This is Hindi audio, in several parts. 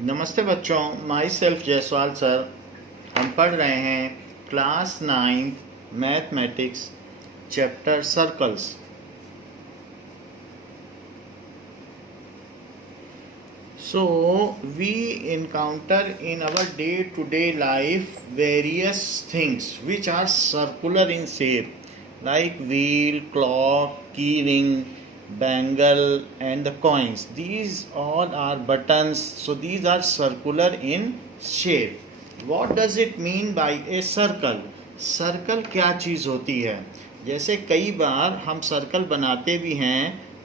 नमस्ते बच्चों, माई सेल्फ जयसवाल सर। हम पढ़ रहे हैं class 9 mathematics chapter circles. So we encounter in our day-to-day life various things which are circular in shape, like wheel, clock, key ring, bangle, and the coins. These all are buttons, so these are circular in shape. What does it mean by a circle? Circle क्या चीज़ होती है? जैसे कई बार हम सर्कल बनाते भी हैं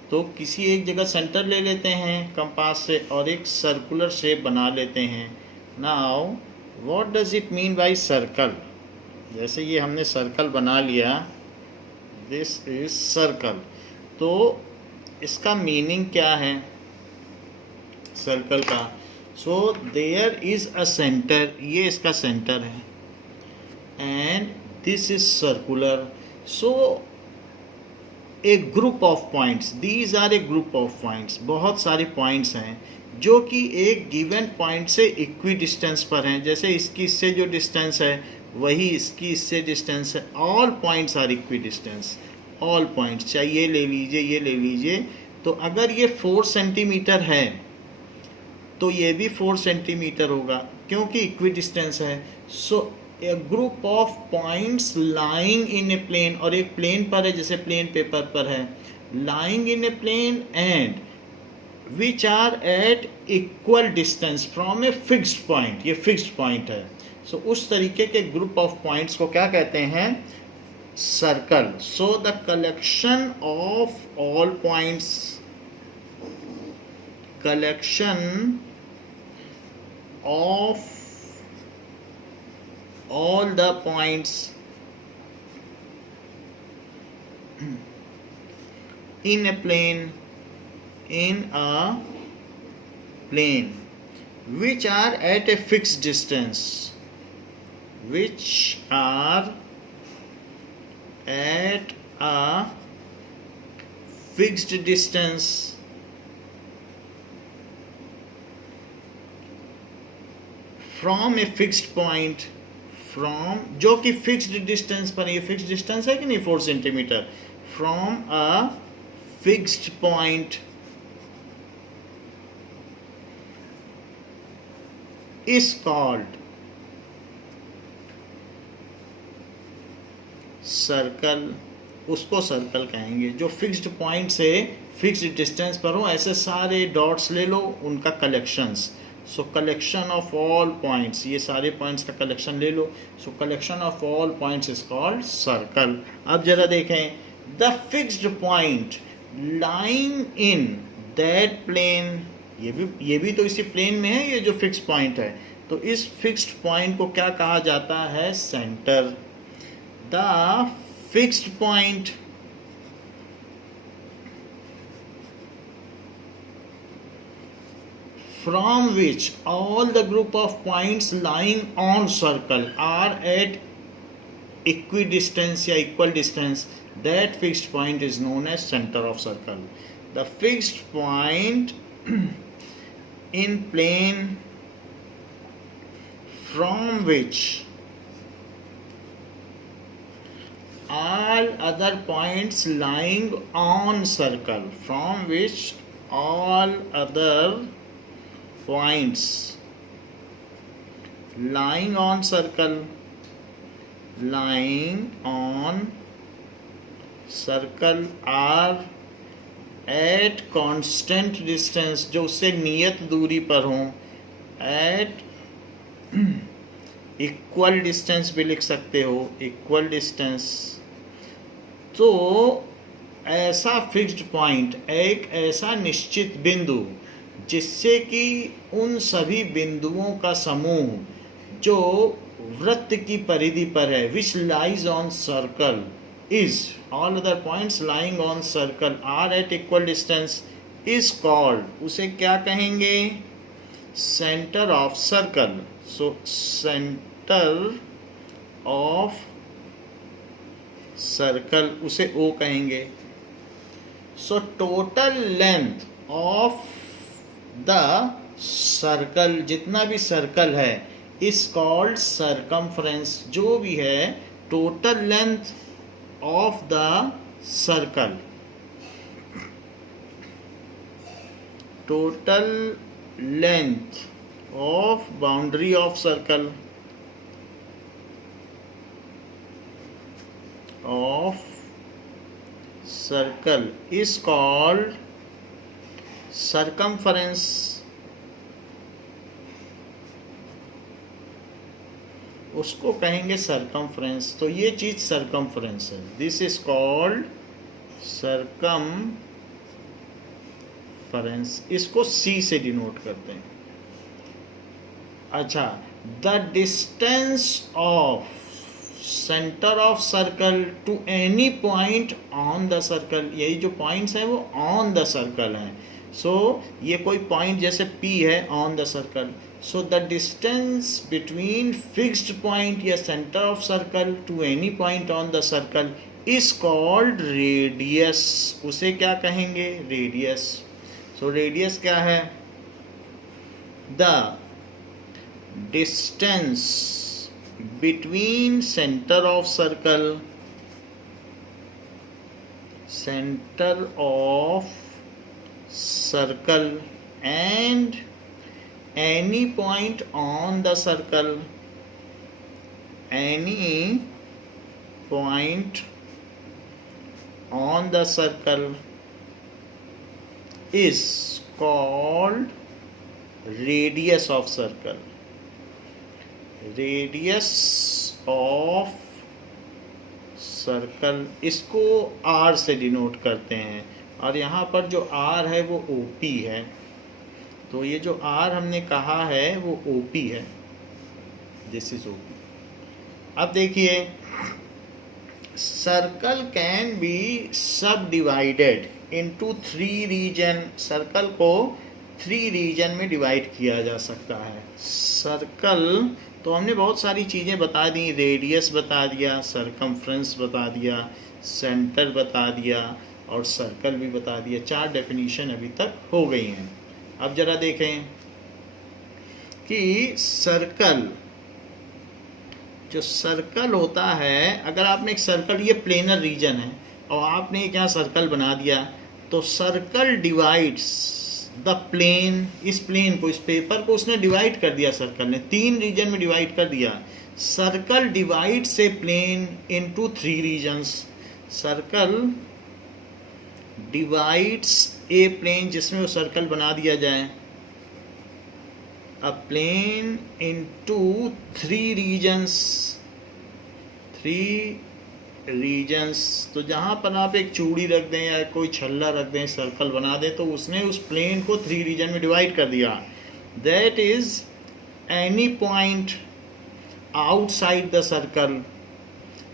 तो किसी एक जगह सेंटर ले लेते हैं कंपास से और एक सर्कुलर शेप बना लेते हैं। Now what does it mean by circle? जैसे ये हमने सर्कल बना लिया, दिस इज सर्कल, तो इसका मीनिंग क्या है सर्कल का? So there is a centre, ये इसका सेंटर है, and this is circular. So a group of points, these are a group of points, बहुत सारे पॉइंट्स हैं जो कि एक गिवन पॉइंट से इक्वी डिस्टेंस पर हैं। जैसे इसकी इससे जो डिस्टेंस है वही इसकी इससे डिस्टेंस है। All points are equidistance, all points, चाहे ये ले लीजिए ये ले लीजिए। तो अगर ये 4 सेंटीमीटर है तो ये भी 4 सेंटीमीटर होगा क्योंकि इक्वी डिस्टेंस है। So a group of points lying in a plane, और एक प्लेन पर है, जैसे प्लेन पेपर पर है, lying in a plane and which are at equal distance from a fixed point, ये फिक्स्ड पॉइंट है। सो उस तरीके के ग्रुप ऑफ पॉइंट्स को क्या कहते हैं? Circle. So the collection of all points, collection of all the points in a plane, which are at a fixed distance, which are at a fixed distance from a fixed point, from, जो कि फिक्स्ड डिस्टेंस पर, ये फिक्स्ड डिस्टेंस है कि नहीं 4 centimetre, from a fixed point is called circle. उसको सर्कल कहेंगे जो फिक्स्ड पॉइंट से फिक्स्ड डिस्टेंस पर हो। ऐसे सारे डॉट्स ले लो, उनका collections. So collection of all points, ये सारे पॉइंट्स का कलेक्शन ले लो। So collection of all points is called circle. अब जरा देखें, the fixed point lying in that plane, ये भी तो इसी प्लेन में है, ये जो फिक्स्ड पॉइंट है। तो इस फिक्स्ड पॉइंट को क्या कहा जाता है? Centre. The fixed point from which all the group of points lying on circle are at equidistance या equal distance, that fixed point is known as center of circle. The fixed point in plane from which all other points lying on circle, from which all other points lying on circle, lying on circle are at constant distance, जो उससे नियत दूरी पर हों, at equal distance भी लिख सकते हो, equal distance। तो ऐसा फिक्स्ड पॉइंट, एक ऐसा निश्चित बिंदु जिससे कि उन सभी बिंदुओं का समूह जो वृत्त की परिधि पर है, which lies on circle is, all other points lying on circle are at equal distance, is called, उसे क्या कहेंगे? Centre of circle. So centre of circle, उसे ओ कहेंगे। So total length of the circle, जितना भी सर्कल है इज कॉल्ड सरकमफ्रेंस। जो भी है total length of the circle, total length of boundary of circle of circle is called circumference। उसको कहेंगे circumference। तो ये चीज circumference है। This is called circumference। इसको C से डिनोट करते हैं। अच्छा, the distance of centre of circle to any point on the circle, यही जो पॉइंट्स हैं वो ऑन द सर्कल हैं। सो ये कोई पॉइंट जैसे P है on the circle, so the distance between fixed point या centre of circle to any point on the circle is called radius. उसे क्या कहेंगे? रेडियस। सो रेडियस क्या है? The distance between center of circle and any point on the circle, any point on the circle is called radius of circle। Radius of circle, इसको R से डिनोट करते हैं। और यहाँ पर जो R है वो OP है। तो ये जो R हमने कहा है वो OP है। This is OP। अब देखिए, सर्कल कैन बी सब डिवाइडेड इनटू 3 रीजन। सर्कल को 3 रीजन में डिवाइड किया जा सकता है। सर्कल तो हमने बहुत सारी चीज़ें बता दी, रेडियस बता दिया, सरकमफ्रेंस बता दिया, सेंटर बता दिया और सर्कल भी बता दिया। 4 डेफिनेशन अभी तक हो गई हैं। अब जरा देखें कि सर्कल, जो सर्कल होता है, अगर आपने एक सर्कल, ये प्लेनर रीजन है और आपने एक यहाँ सर्कल बना दिया, तो सर्कल डिवाइड्स द प्लेन, इस प्लेन को, इस पेपर को उसने डिवाइड कर दिया। सर्कल ने 3 रीजन में डिवाइड कर दिया। Circle divides a plane into 3 regions. Circle divides a plane, जिसमें वो सर्कल बना दिया जाए, a plane into 3 regions. 3 regions. तो जहाँ पर आप एक चूड़ी रख दें या कोई छल्ला रख दें, सर्कल बना दें, तो उसने उस प्लेन को 3 रीजन में डिवाइड कर दिया। That is any point outside the circle,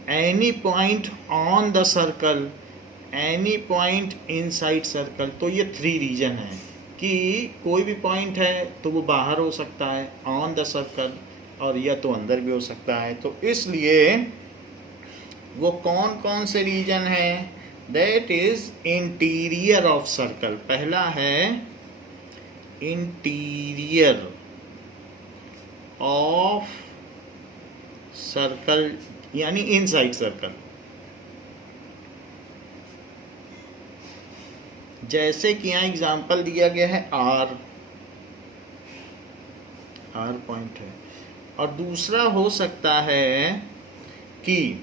any point on the circle, any point inside circle. तो ये 3 रीजन है कि कोई भी पॉइंट है तो वो बाहर हो सकता है ऑन द सर्कल, और या तो अंदर भी हो सकता है। तो इसलिए वो कौन कौन से रीजन हैं? That is interior of circle. पहला है इंटीरियर ऑफ सर्कल, यानी इनसाइड सर्कल। जैसे कि यहाँ एग्जाम्पल दिया गया है R पॉइंट है। और दूसरा हो सकता है कि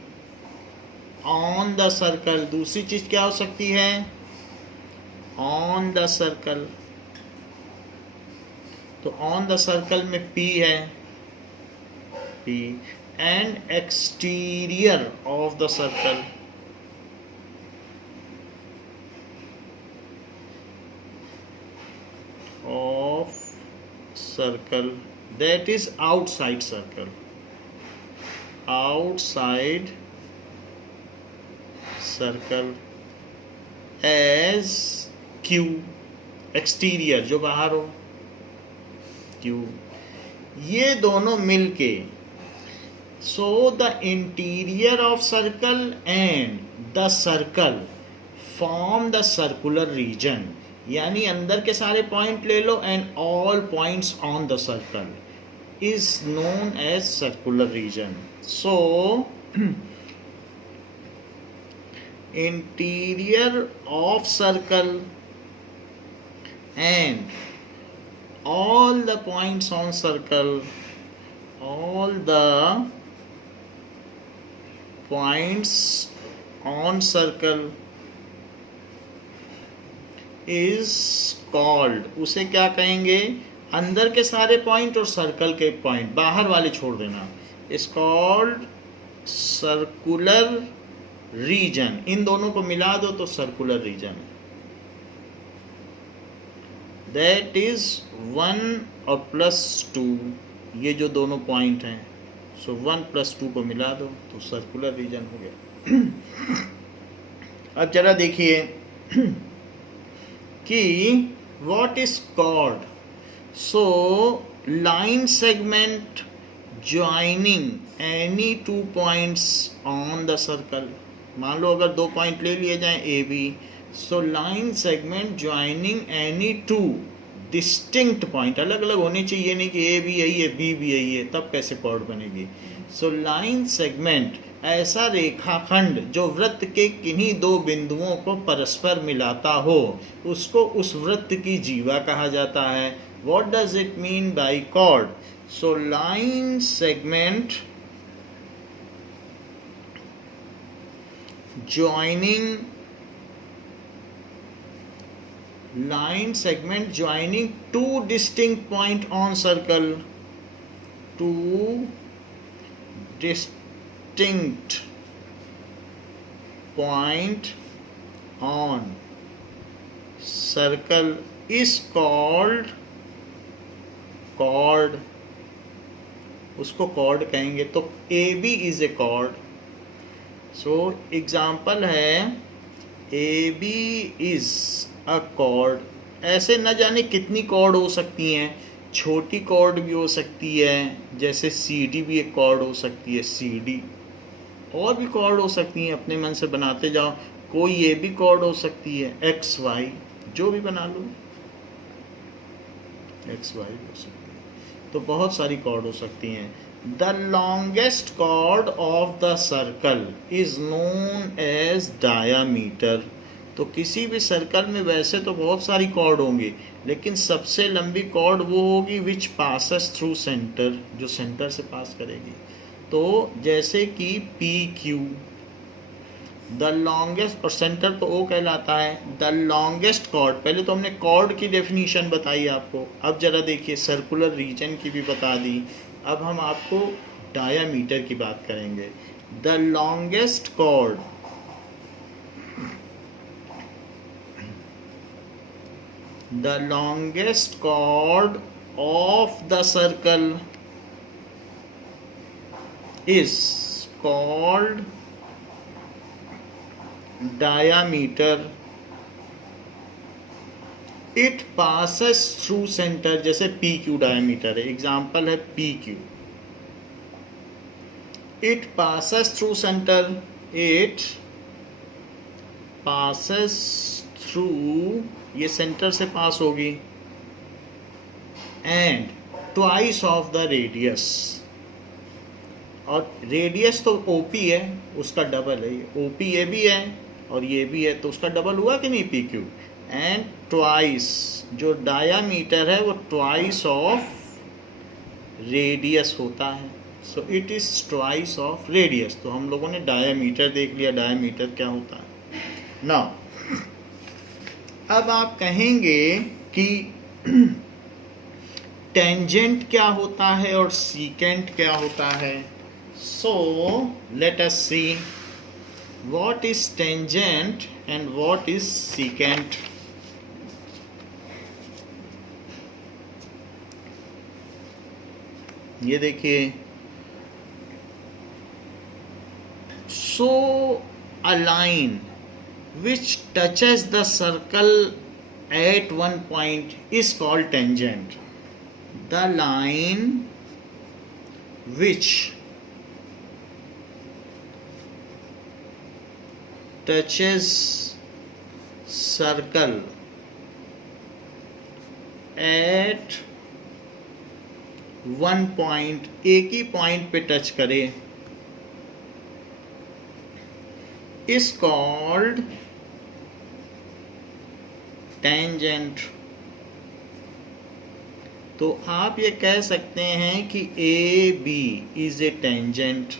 ऑन द सर्कल। दूसरी चीज क्या हो सकती है? On the circle. तो ऑन द सर्कल में P है, P, and exterior of the circle. Of circle, that is outside circle. Outside circle as Q, exterior जो बाहर हो, Q। ये दोनों मिलके, so the interior of circle and the circle form the circular region. यानी अंदर के सारे पॉइंट ले लो and all points on the circle is known as circular region. So interior of circle and all the points on circle, all the points on circle is called, उसे क्या कहेंगे, अंदर के सारे पॉइंट और सर्कल के पॉइंट, बाहर वाले छोड़ देना, इज कॉल्ड सर्कुलर रीजन. इन दोनों को मिला दो तो सर्कुलर रीजन. दैट इज 1 और +2, ये जो दोनों पॉइंट हैं, सो 1 + 2 को मिला दो तो सर्कुलर रीजन हो गया. अब जरा देखिए कि what is called. So line segment joining any 2 points on the circle. मान लो अगर 2 पॉइंट ले लिए जाएं A B, so line segment joining any 2 distinct point, अलग अलग होने चाहिए, नहीं कि ए भी यही है बी भी यही है, तब कैसे कॉर्ड बनेगी. सो लाइन सेगमेंट ऐसा रेखाखंड जो वृत्त के किन्हीं 2 बिंदुओं को परस्पर मिलाता हो, उसको उस वृत्त की जीवा कहा जाता है. What does it mean by chord. So line segment joining, line segment joining 2 distinct point on circle, 2 distinct point on circle is called chord. उसको chord कहेंगे. तो AB is a chord. So example है A B is a chord. ऐसे न जाने कितनी कॉर्ड हो सकती हैं, छोटी कॉर्ड भी हो सकती है, जैसे सी डी भी एक कॉर्ड हो सकती है, सी डी, और भी कॉर्ड हो सकती हैं, अपने मन से बनाते जाओ. कोई ये भी कॉर्ड हो सकती है, एक्स वाई, जो भी बना लो, एक्स वाई हो सकती है. तो बहुत सारी कॉर्ड हो सकती हैं. The longest chord of the circle is known as diameter. तो किसी भी सर्कल में वैसे तो बहुत सारी कॉर्ड होंगी, लेकिन सबसे लंबी कॉर्ड वो होगी विच passes through center, जो सेंटर से पास करेगी. तो जैसे कि पी क्यू, द लॉन्गेस्ट, और सेंटर तो ओ कहलाता है. द लॉन्गेस्ट कॉर्ड, पहले तो हमने कॉर्ड की डेफिनेशन बताई आपको, अब जरा देखिए सर्कुलर रीजन की भी बता दी. अब हम आपको डायामीटर की बात करेंगे. The longest chord, the longest chord of the circle is called diameter. It passes through centre, जैसे पी क्यू डायमीटर है, एग्जाम्पल है P Q. It passes through centre, it passes through, ये सेंटर से पास होगी, and twice of the radius. और रेडियस तो ओपी है, उसका डबल है. ये ओपी ये भी है और ये भी है, तो उसका डबल हुआ कि नहीं पी क्यू. एंड ट्वाइस, जो डायामीटर है वो ट्वाइस ऑफ रेडियस होता है. सो it is twice of radius. तो हम लोगों ने डायामीटर देख लिया, डायामीटर क्या होता है. नाउ अब आप कहेंगे कि टेंजेंट क्या होता है और सीकेंट क्या होता है. So let us see what is tangent and what is secant. ये देखिए, so a line which touches the circle at 1 point is called tangent. The line which touches circle at one point, एक ही पॉइंट पे टच करे, इज कॉल्ड टेंजेंट। तो आप ये कह सकते हैं कि A B is a tangent.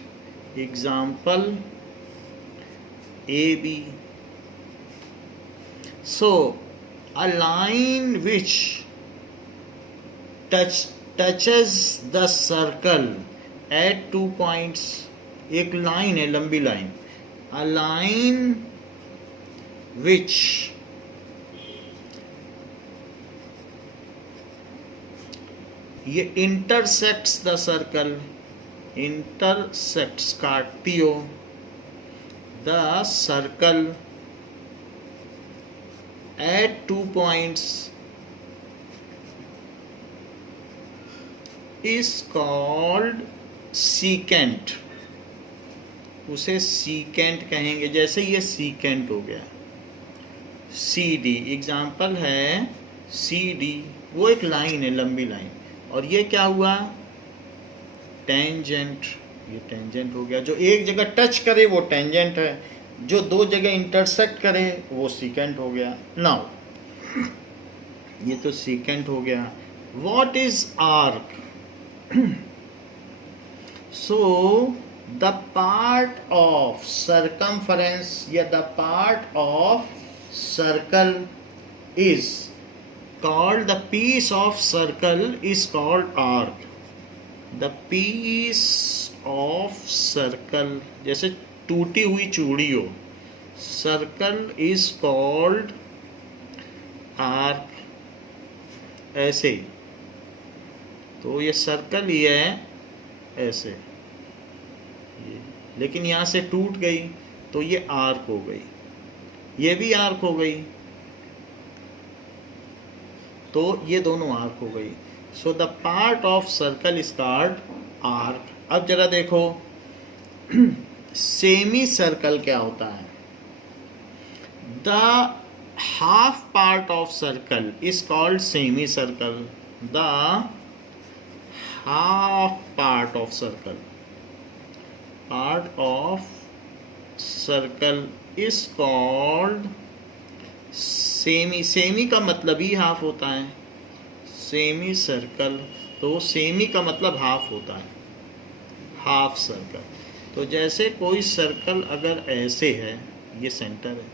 Example A B. So a line which touches the circle at 2 points, एक लाइन है, लंबी लाइन, a line which ये intersects the circle, intersects, काटती हो the circle at 2 points is called secant। उसे secant कहेंगे। जैसे ये secant हो गया, CD एग्जाम्पल है, CD वो एक लाइन है, लंबी लाइन, और ये क्या हुआ, टेंजेंट। ये टेंजेंट हो गया। जो एक जगह टच करे वो टेंजेंट है, जो दो जगह इंटरसेक्ट करे वो सीकेंट हो गया। नाउ ये तो सीकेंट हो गया। What is arc? So the part of circumference या the part of circle is called, the piece of circle is called arc. The piece of circle, जैसे टूटी हुई चूड़ी हो, सर्कल इज कॉल्ड आर्क। ऐसे ही तो ये सर्कल ही है ऐसे, लेकिन यहाँ से टूट गई तो ये आर्क हो गई, ये भी आर्क हो गई, तो ये दोनों आर्क हो गई। सो the part of circle is called arc. अब जरा देखो सेमी सर्कल क्या होता है? The half part of circle is called semi circle. The half part of circle, part of circle is called semi. Semi का मतलब ही हाफ होता है, सेमी सर्कल। तो सेमी का मतलब हाफ होता है, हाफ सर्कल। तो जैसे कोई सर्कल अगर ऐसे है, ये सेंटर है,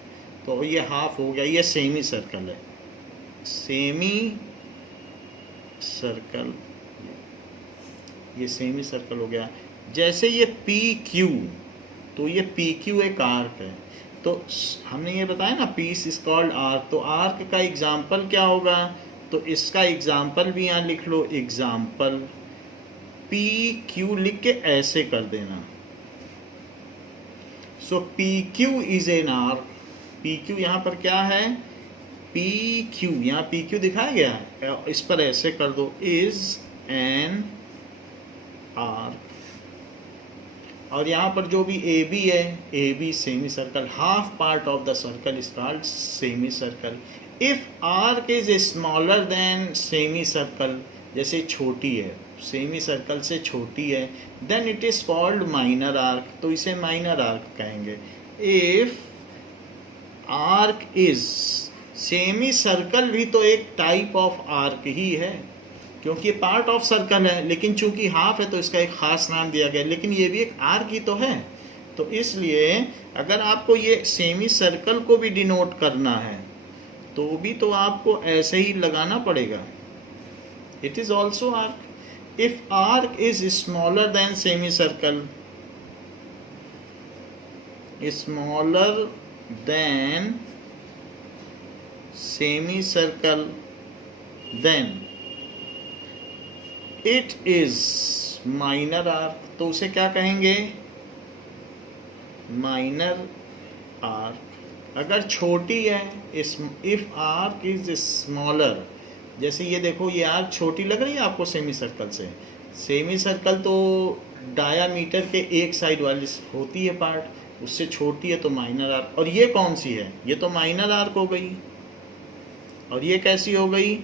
तो ये हाफ हो गया, ये सेमी सर्कल है, सेमी सर्कल, ये सेमी सर्कल हो गया। जैसे ये पी क्यू, तो ये पी क्यू एक आर्क है। तो हमने ये बताया ना, पीस इज कॉल्ड आर्क। तो आर्क का एग्जाम्पल क्या होगा? तो इसका एग्जाम्पल भी यहाँ लिख लो, एग्जाम्पल पी क्यू लिख के ऐसे कर देना। So P Q is an arc. P Q यहाँ पर क्या है? पी क्यू, यहाँ पी क्यू दिखाया गया है, इस पर ऐसे कर दो, इज एन आर्क। और यहाँ पर जो भी ए बी है, A B semicircle, half part of the circle is called semicircle. If arc is smaller than semicircle, जैसे छोटी है, सेमी सर्कल से छोटी है, then it is called minor arc. तो इसे माइनर आर्क कहेंगे। If arc is, semicircle भी तो एक टाइप ऑफ आर्क ही है, क्योंकि ये पार्ट ऑफ सर्कल है, लेकिन चूंकि हाफ है तो इसका एक खास नाम दिया गया, लेकिन ये भी एक आर्क ही तो है। तो इसलिए अगर आपको ये सेमी सर्कल को भी डिनोट करना है तो भी तो आपको ऐसे ही लगाना पड़ेगा, it is also arc. If arc is smaller than semicircle, smaller than semicircle, then it is minor arc। तो उसे क्या कहेंगे? Minor arc. अगर छोटी है, इफ आर्क इज स्मॉलर, जैसे ये देखो, ये आर्क छोटी लग रही है आपको सेमी सर्कल से। सेमी सर्कल तो डायामीटर के एक साइड वाली होती है पार्ट, उससे छोटी है तो माइनर आर्क। और ये कौन सी है? ये तो माइनर आर्क हो गई। और ये कैसी हो गई?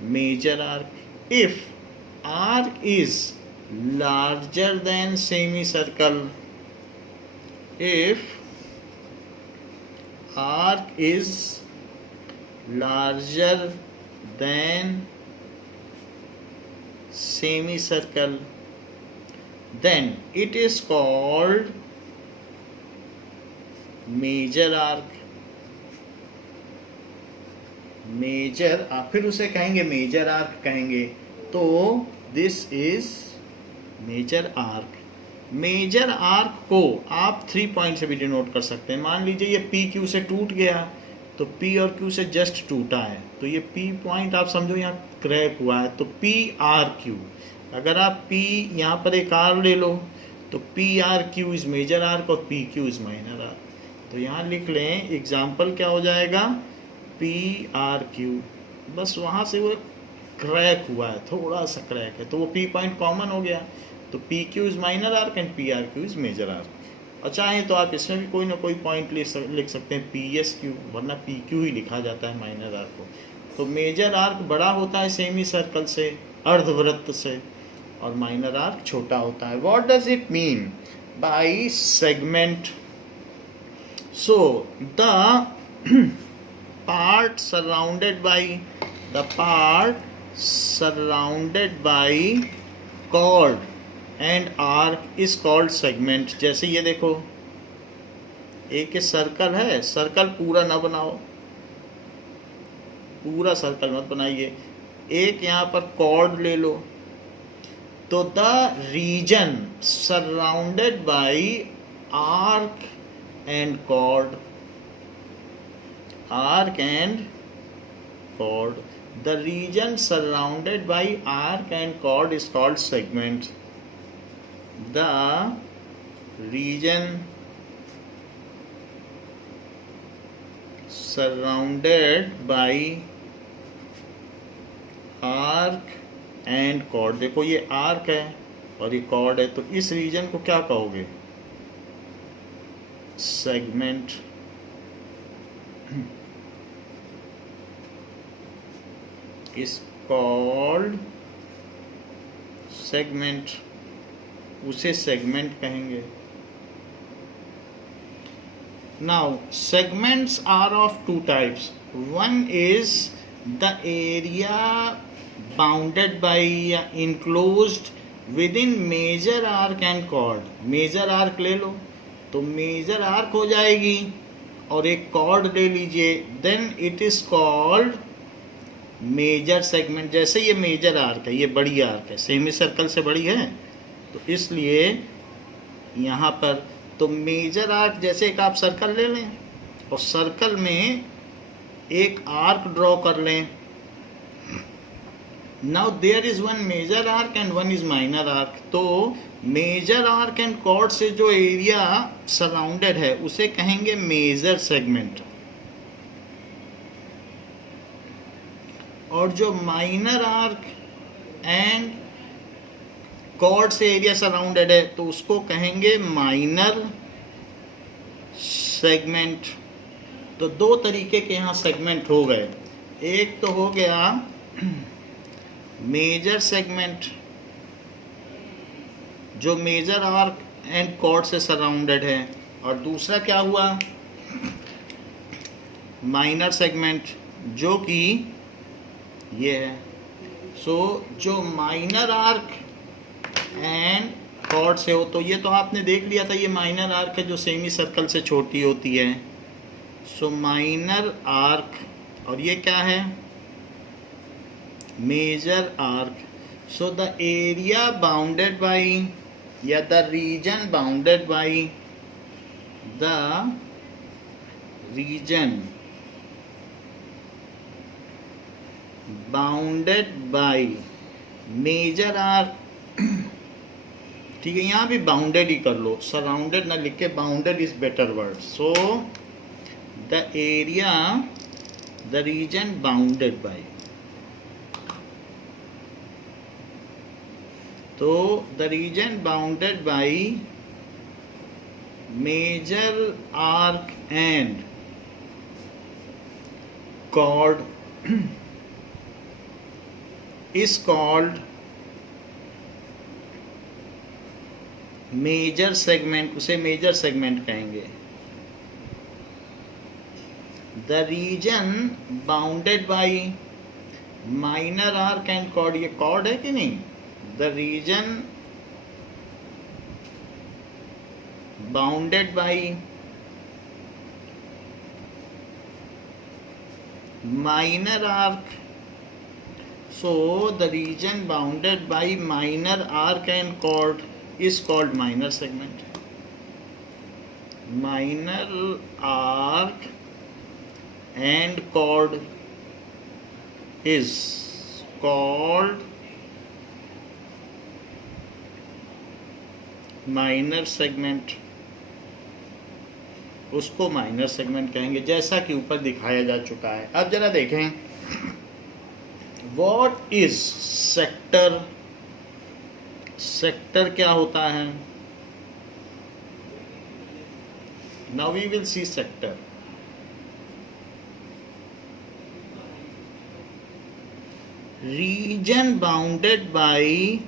major arc. If arc is larger than semicircle, if arc is larger than semicircle, then it is called major arc. Major arc, फिर उसे कहेंगे मेजर आर्क कहेंगे. तो this is major arc. Major arc को आप 3 पॉइंट से भी डिनोट कर सकते हैं. मान लीजिए ये पी क्यू से टूट गया, तो पी और क्यू से जस्ट टूटा है, तो ये पी पॉइंट आप समझो यहाँ क्रैक हुआ है, तो पी आर क्यू. अगर आप पी यहाँ पर एक आर ले लो, तो P R Q is major arc और P Q is minor arc. तो यहाँ लिख लें, एग्जाम्पल क्या हो जाएगा, पी आर क्यू. बस वहाँ से वो क्रैक हुआ है, थोड़ा सा क्रैक है, तो वो पी पॉइंट कॉमन हो गया. तो P Q is minor arc and P R Q is major arc. और चाहें तो आप इसमें भी कोई ना कोई पॉइंट लिख सकते हैं पी एस क्यू, वरना पी क्यू ही लिखा जाता है माइनर आर्क को. तो मेजर आर्क बड़ा होता है सेमी सर्कल से, अर्धवृत्त से, और माइनर आर्क छोटा होता है. What does it mean bye segment? So the part surrounded by chord and arc is called segment. जैसे ये देखो, एक सर्कल है, सर्कल पूरा ना बनाओ, पूरा सर्कल मत बनाइए. एक यहाँ पर कॉर्ड ले लो, तो the region surrounded by arc and chord, arc and chord, the region surrounded by arc and chord is called segment. The region surrounded by arc and chord, देखो ये arc है और ये chord है, तो इस रीजन को क्या कहोगे, segment. is called segment, उसे segment कहेंगे. Now segments are of two types. One is the area bounded by enclosed within major arc and chord. Major arc ले लो तो major arc हो जाएगी, और एक chord ले लीजिए, then it is called major segment. जैसे ये मेजर आर्क है, ये बड़ी आर्क है, सेमी सर्कल से बड़ी है, तो इसलिए यहाँ पर तो मेजर आर्क, जैसे एक आप सर्कल ले लें और सर्कल में एक आर्क ड्रॉ कर लें. Now there is one major arc and one is minor arc. तो मेजर आर्क एंड कॉर्ड से जो एरिया सराउंडेड है उसे कहेंगे मेजर सेगमेंट, और जो माइनर आर्क एंड कॉर्ड से एरिया सराउंडेड है तो उसको कहेंगे माइनर सेगमेंट. तो दो तरीके के यहाँ सेगमेंट हो गए. एक तो हो गया मेजर सेगमेंट, जो मेजर आर्क एंड कॉर्ड से सराउंडेड है, और दूसरा क्या हुआ, माइनर सेगमेंट, जो कि ये है. सो जो माइनर आर्क एंड कॉर्ड से हो, तो ये तो आपने देख लिया था, ये माइनर आर्क है जो सेमी सर्कल से छोटी होती है. सो माइनर आर्क, और ये क्या है, major arc. So the area bounded by, या the region bounded by, the region bounded by major arc. ठीक है, यहाँ भी बाउंडेड ही कर लो, सराउंडेड ना लिख के bounded is better word. So the area, the region bounded by, तो the region bounded by major arc and chord is called major segment, उसे मेजर सेगमेंट कहेंगे। The region bounded by minor arc and chord, ये कॉर्ड है कि नहीं? The region bounded by minor arc, so the region bounded by minor arc and chord is called minor segment. Minor arc and chord is called minor segment, उसको माइनर सेगमेंट कहेंगे, जैसा कि ऊपर दिखाया जा चुका है। अब जरा देखें, व्हाट इज सेक्टर। सेक्टर क्या होता है? Now we will see sector. Region bounded by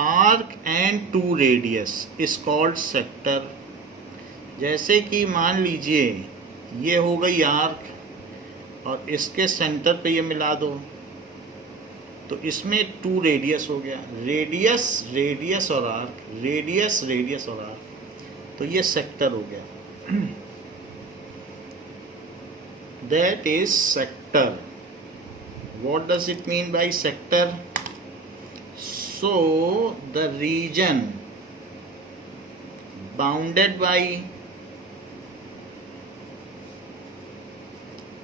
arc and two radius is called sector. जैसे कि मान लीजिए ये हो गई आर्क और इसके सेंटर पे ये मिला दो, तो इसमें टू रेडियस हो गया, रेडियस रेडियस और आर्क, रेडियस रेडियस और आर्क, तो ये सेक्टर हो गया। That is sector. What does it mean by sector? So the region bounded bye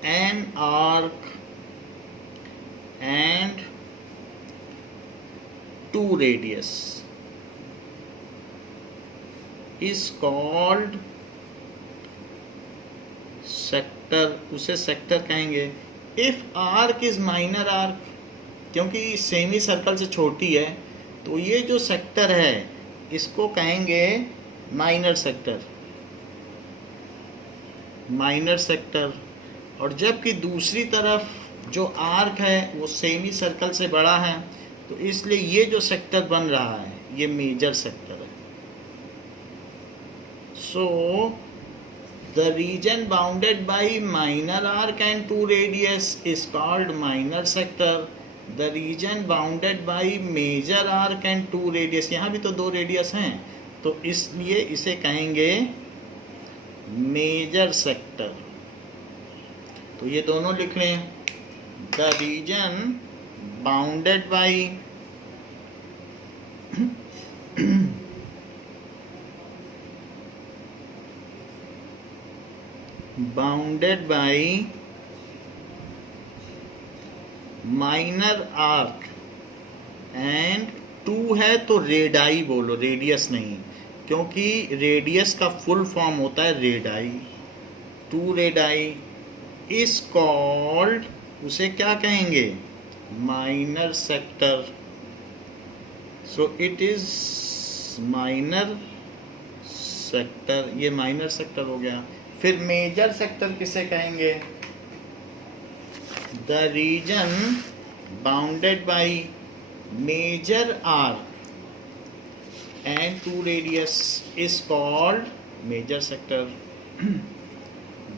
an arc and two radius is called sector, उसे सेक्टर कहेंगे। if arc is minor arc, क्योंकि सेमी सर्कल से छोटी है, तो ये जो सेक्टर है इसको कहेंगे माइनर सेक्टर, माइनर सेक्टर। और जबकि दूसरी तरफ जो आर्क है वो सेमी सर्कल से बड़ा है, तो इसलिए ये जो सेक्टर बन रहा है ये मेजर सेक्टर है। So the region bounded by minor arc and two radius is called minor sector. The region bounded by major arc and two radius, यहाँ भी तो दो रेडियस हैं, तो इसलिए इसे कहेंगे मेजर सेक्टर। तो ये दोनों लिख लें। The region bounded by bounded by minor arc and two है तो रेडाई बोलो, रेडियस नहीं, क्योंकि रेडियस का फुल फॉर्म होता है radii. Two radii is called, उसे क्या कहेंगे? Minor sector. So it is minor sector, ये माइनर सेक्टर हो गया। फिर मेजर सेक्टर किसे कहेंगे? The region bounded by major arc and two radius is called major sector.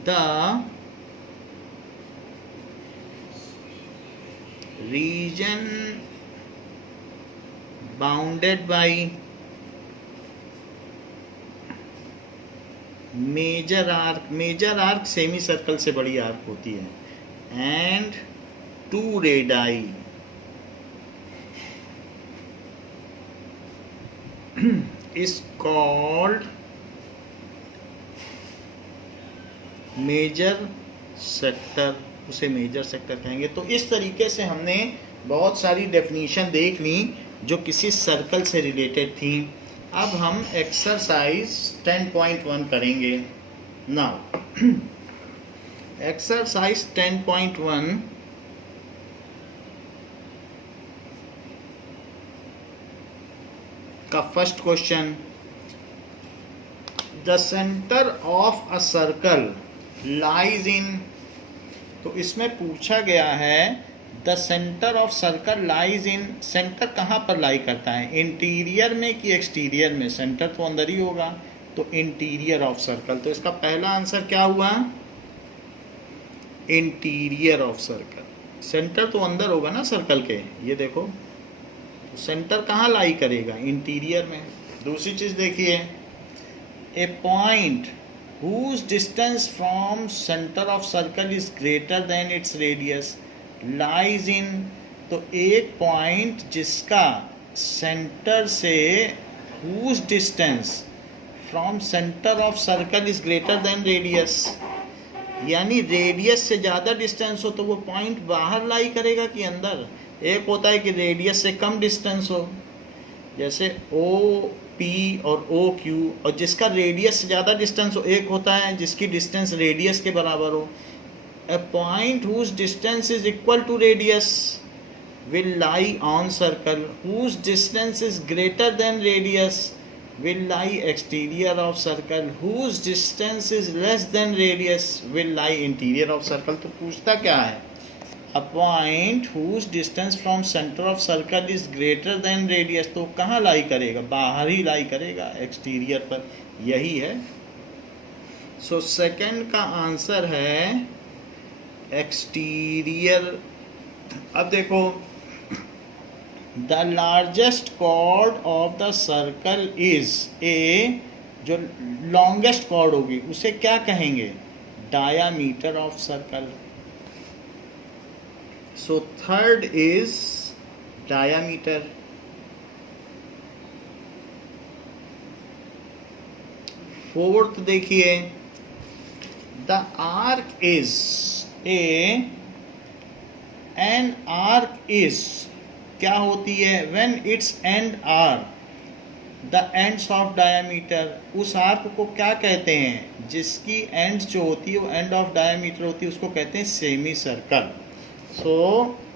The region bounded by major arc semi circle से बड़ी आर्क होती है, and two radii is called major sector, उसे मेजर सेक्टर कहेंगे। तो इस तरीके से हमने बहुत सारी डेफिनेशन देख ली जो किसी सर्कल से रिलेटेड थी। अब हम एक्सरसाइज 10.1 करेंगे। नाउ एक्सरसाइज 10.1 का first question, the centre of a circle lies in, तो इसमें पूछा गया है the centre of circle lies in, centre कहाँ पर लाई करता है, इंटीरियर में कि एक्सटीरियर में, सेंटर तो अंदर ही होगा, तो इंटीरियर ऑफ सर्कल। तो इसका पहला आंसर क्या हुआ, इंटीरियर ऑफ सर्कल। सेंटर तो अंदर होगा ना सर्कल के, ये देखो सेंटर कहाँ लाई करेगा, इंटीरियर में। दूसरी चीज देखिए, ए point whose distance from center of circle is greater than its radius lies in, तो एक पॉइंट जिसका सेंटर से whose distance from center of circle is greater than radius, यानी रेडियस से ज़्यादा डिस्टेंस हो तो वो पॉइंट बाहर लाई करेगा कि अंदर। एक होता है कि रेडियस से कम डिस्टेंस हो, जैसे ओ पी और ओ क्यू, और जिसका रेडियस से ज़्यादा डिस्टेंस हो। एक होता है जिसकी डिस्टेंस रेडियस के बराबर हो। A point whose distance is equal to radius will lie on circle, whose distance is greater than radius will lie exterior of circle, whose distance is less than radius will lie interior of circle। तो पूछता क्या है, a point whose distance from center of circle is greater than radius, तो कहाँ लाई करेगा, बाहर ही लाई करेगा, एक्सटीरियर पर, यही है। सो सेकंड का आंसर है एक्सटीरियर। अब देखो, the largest chord of the circle is a, जो लॉन्गेस्ट कॉर्ड होगी उसे क्या कहेंगे, diameter of circle. So third is diameter. Fourth देखिए, the arc is a, an arc is क्या होती है, when its end are the ends of diameter, उस आर्क को क्या कहते हैं, जिसकी एंड्स जो होती है वो एंड ऑफ डायामीटर होती है, उसको कहते हैं semi circle. So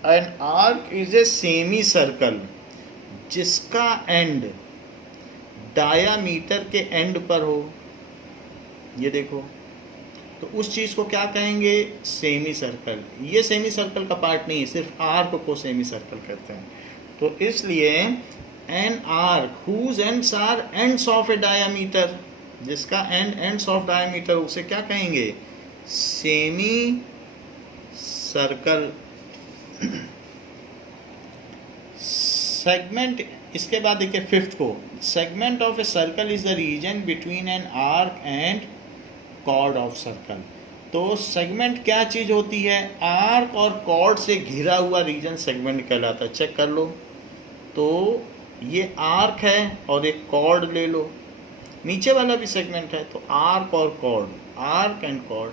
N arc is a semi circle जिसका एंड डायामीटर के एंड पर हो, ये देखो, तो उस चीज़ को क्या कहेंगे, सेमी सर्कल। ये सेमी सर्कल का पार्ट नहीं है, सिर्फ आर्क को सेमी सर्कल कहते हैं। तो इसलिए an arc whose ends are ends of a diameter, जिसका एंड्स ऑफ डायामीटर, उसे क्या कहेंगे, सेमी सर्कल। सेगमेंट, इसके बाद देखिए फिफ्थ को, segment of a circle is the region between an arc and cord of circle. तो सेगमेंट क्या चीज होती है, आर्क और कॉर्ड से घिरा हुआ रीजन सेगमेंट कहलाता है। चेक कर लो, तो ये आर्क है और एक कॉर्ड ले लो, नीचे वाला भी सेगमेंट है, तो आर्क और कॉर्ड, आर्क एंड कॉर्ड।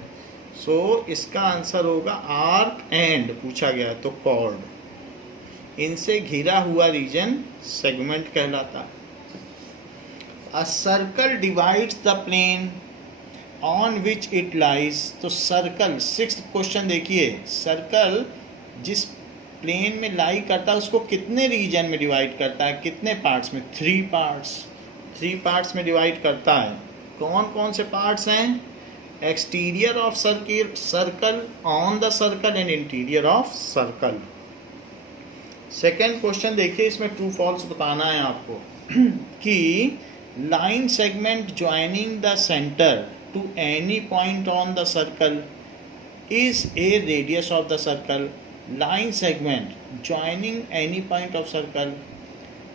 सो इसका आंसर होगा आर्क एंड, पूछा गया तो कॉर्ड, इनसे घिरा हुआ रीजन सेगमेंट कहलाता है। A circle divides the plane on which it lies, तो सर्कल, सिक्स्थ क्वेश्चन देखिए, सर्कल जिस प्लेन में लाई करता है उसको कितने रीजन में डिवाइड करता है, कितने पार्ट्स में, 3 पार्ट्स, 3 पार्ट्स में डिवाइड करता है। कौन कौन से पार्ट्स हैं, exterior of circle, on the circle and interior of circle. Second question देखिए, इसमें ट्रू फॉल्स बताना है आपको कि line segment joining the centre to any point on the circle is a radius of the circle, line segment joining any point of circle।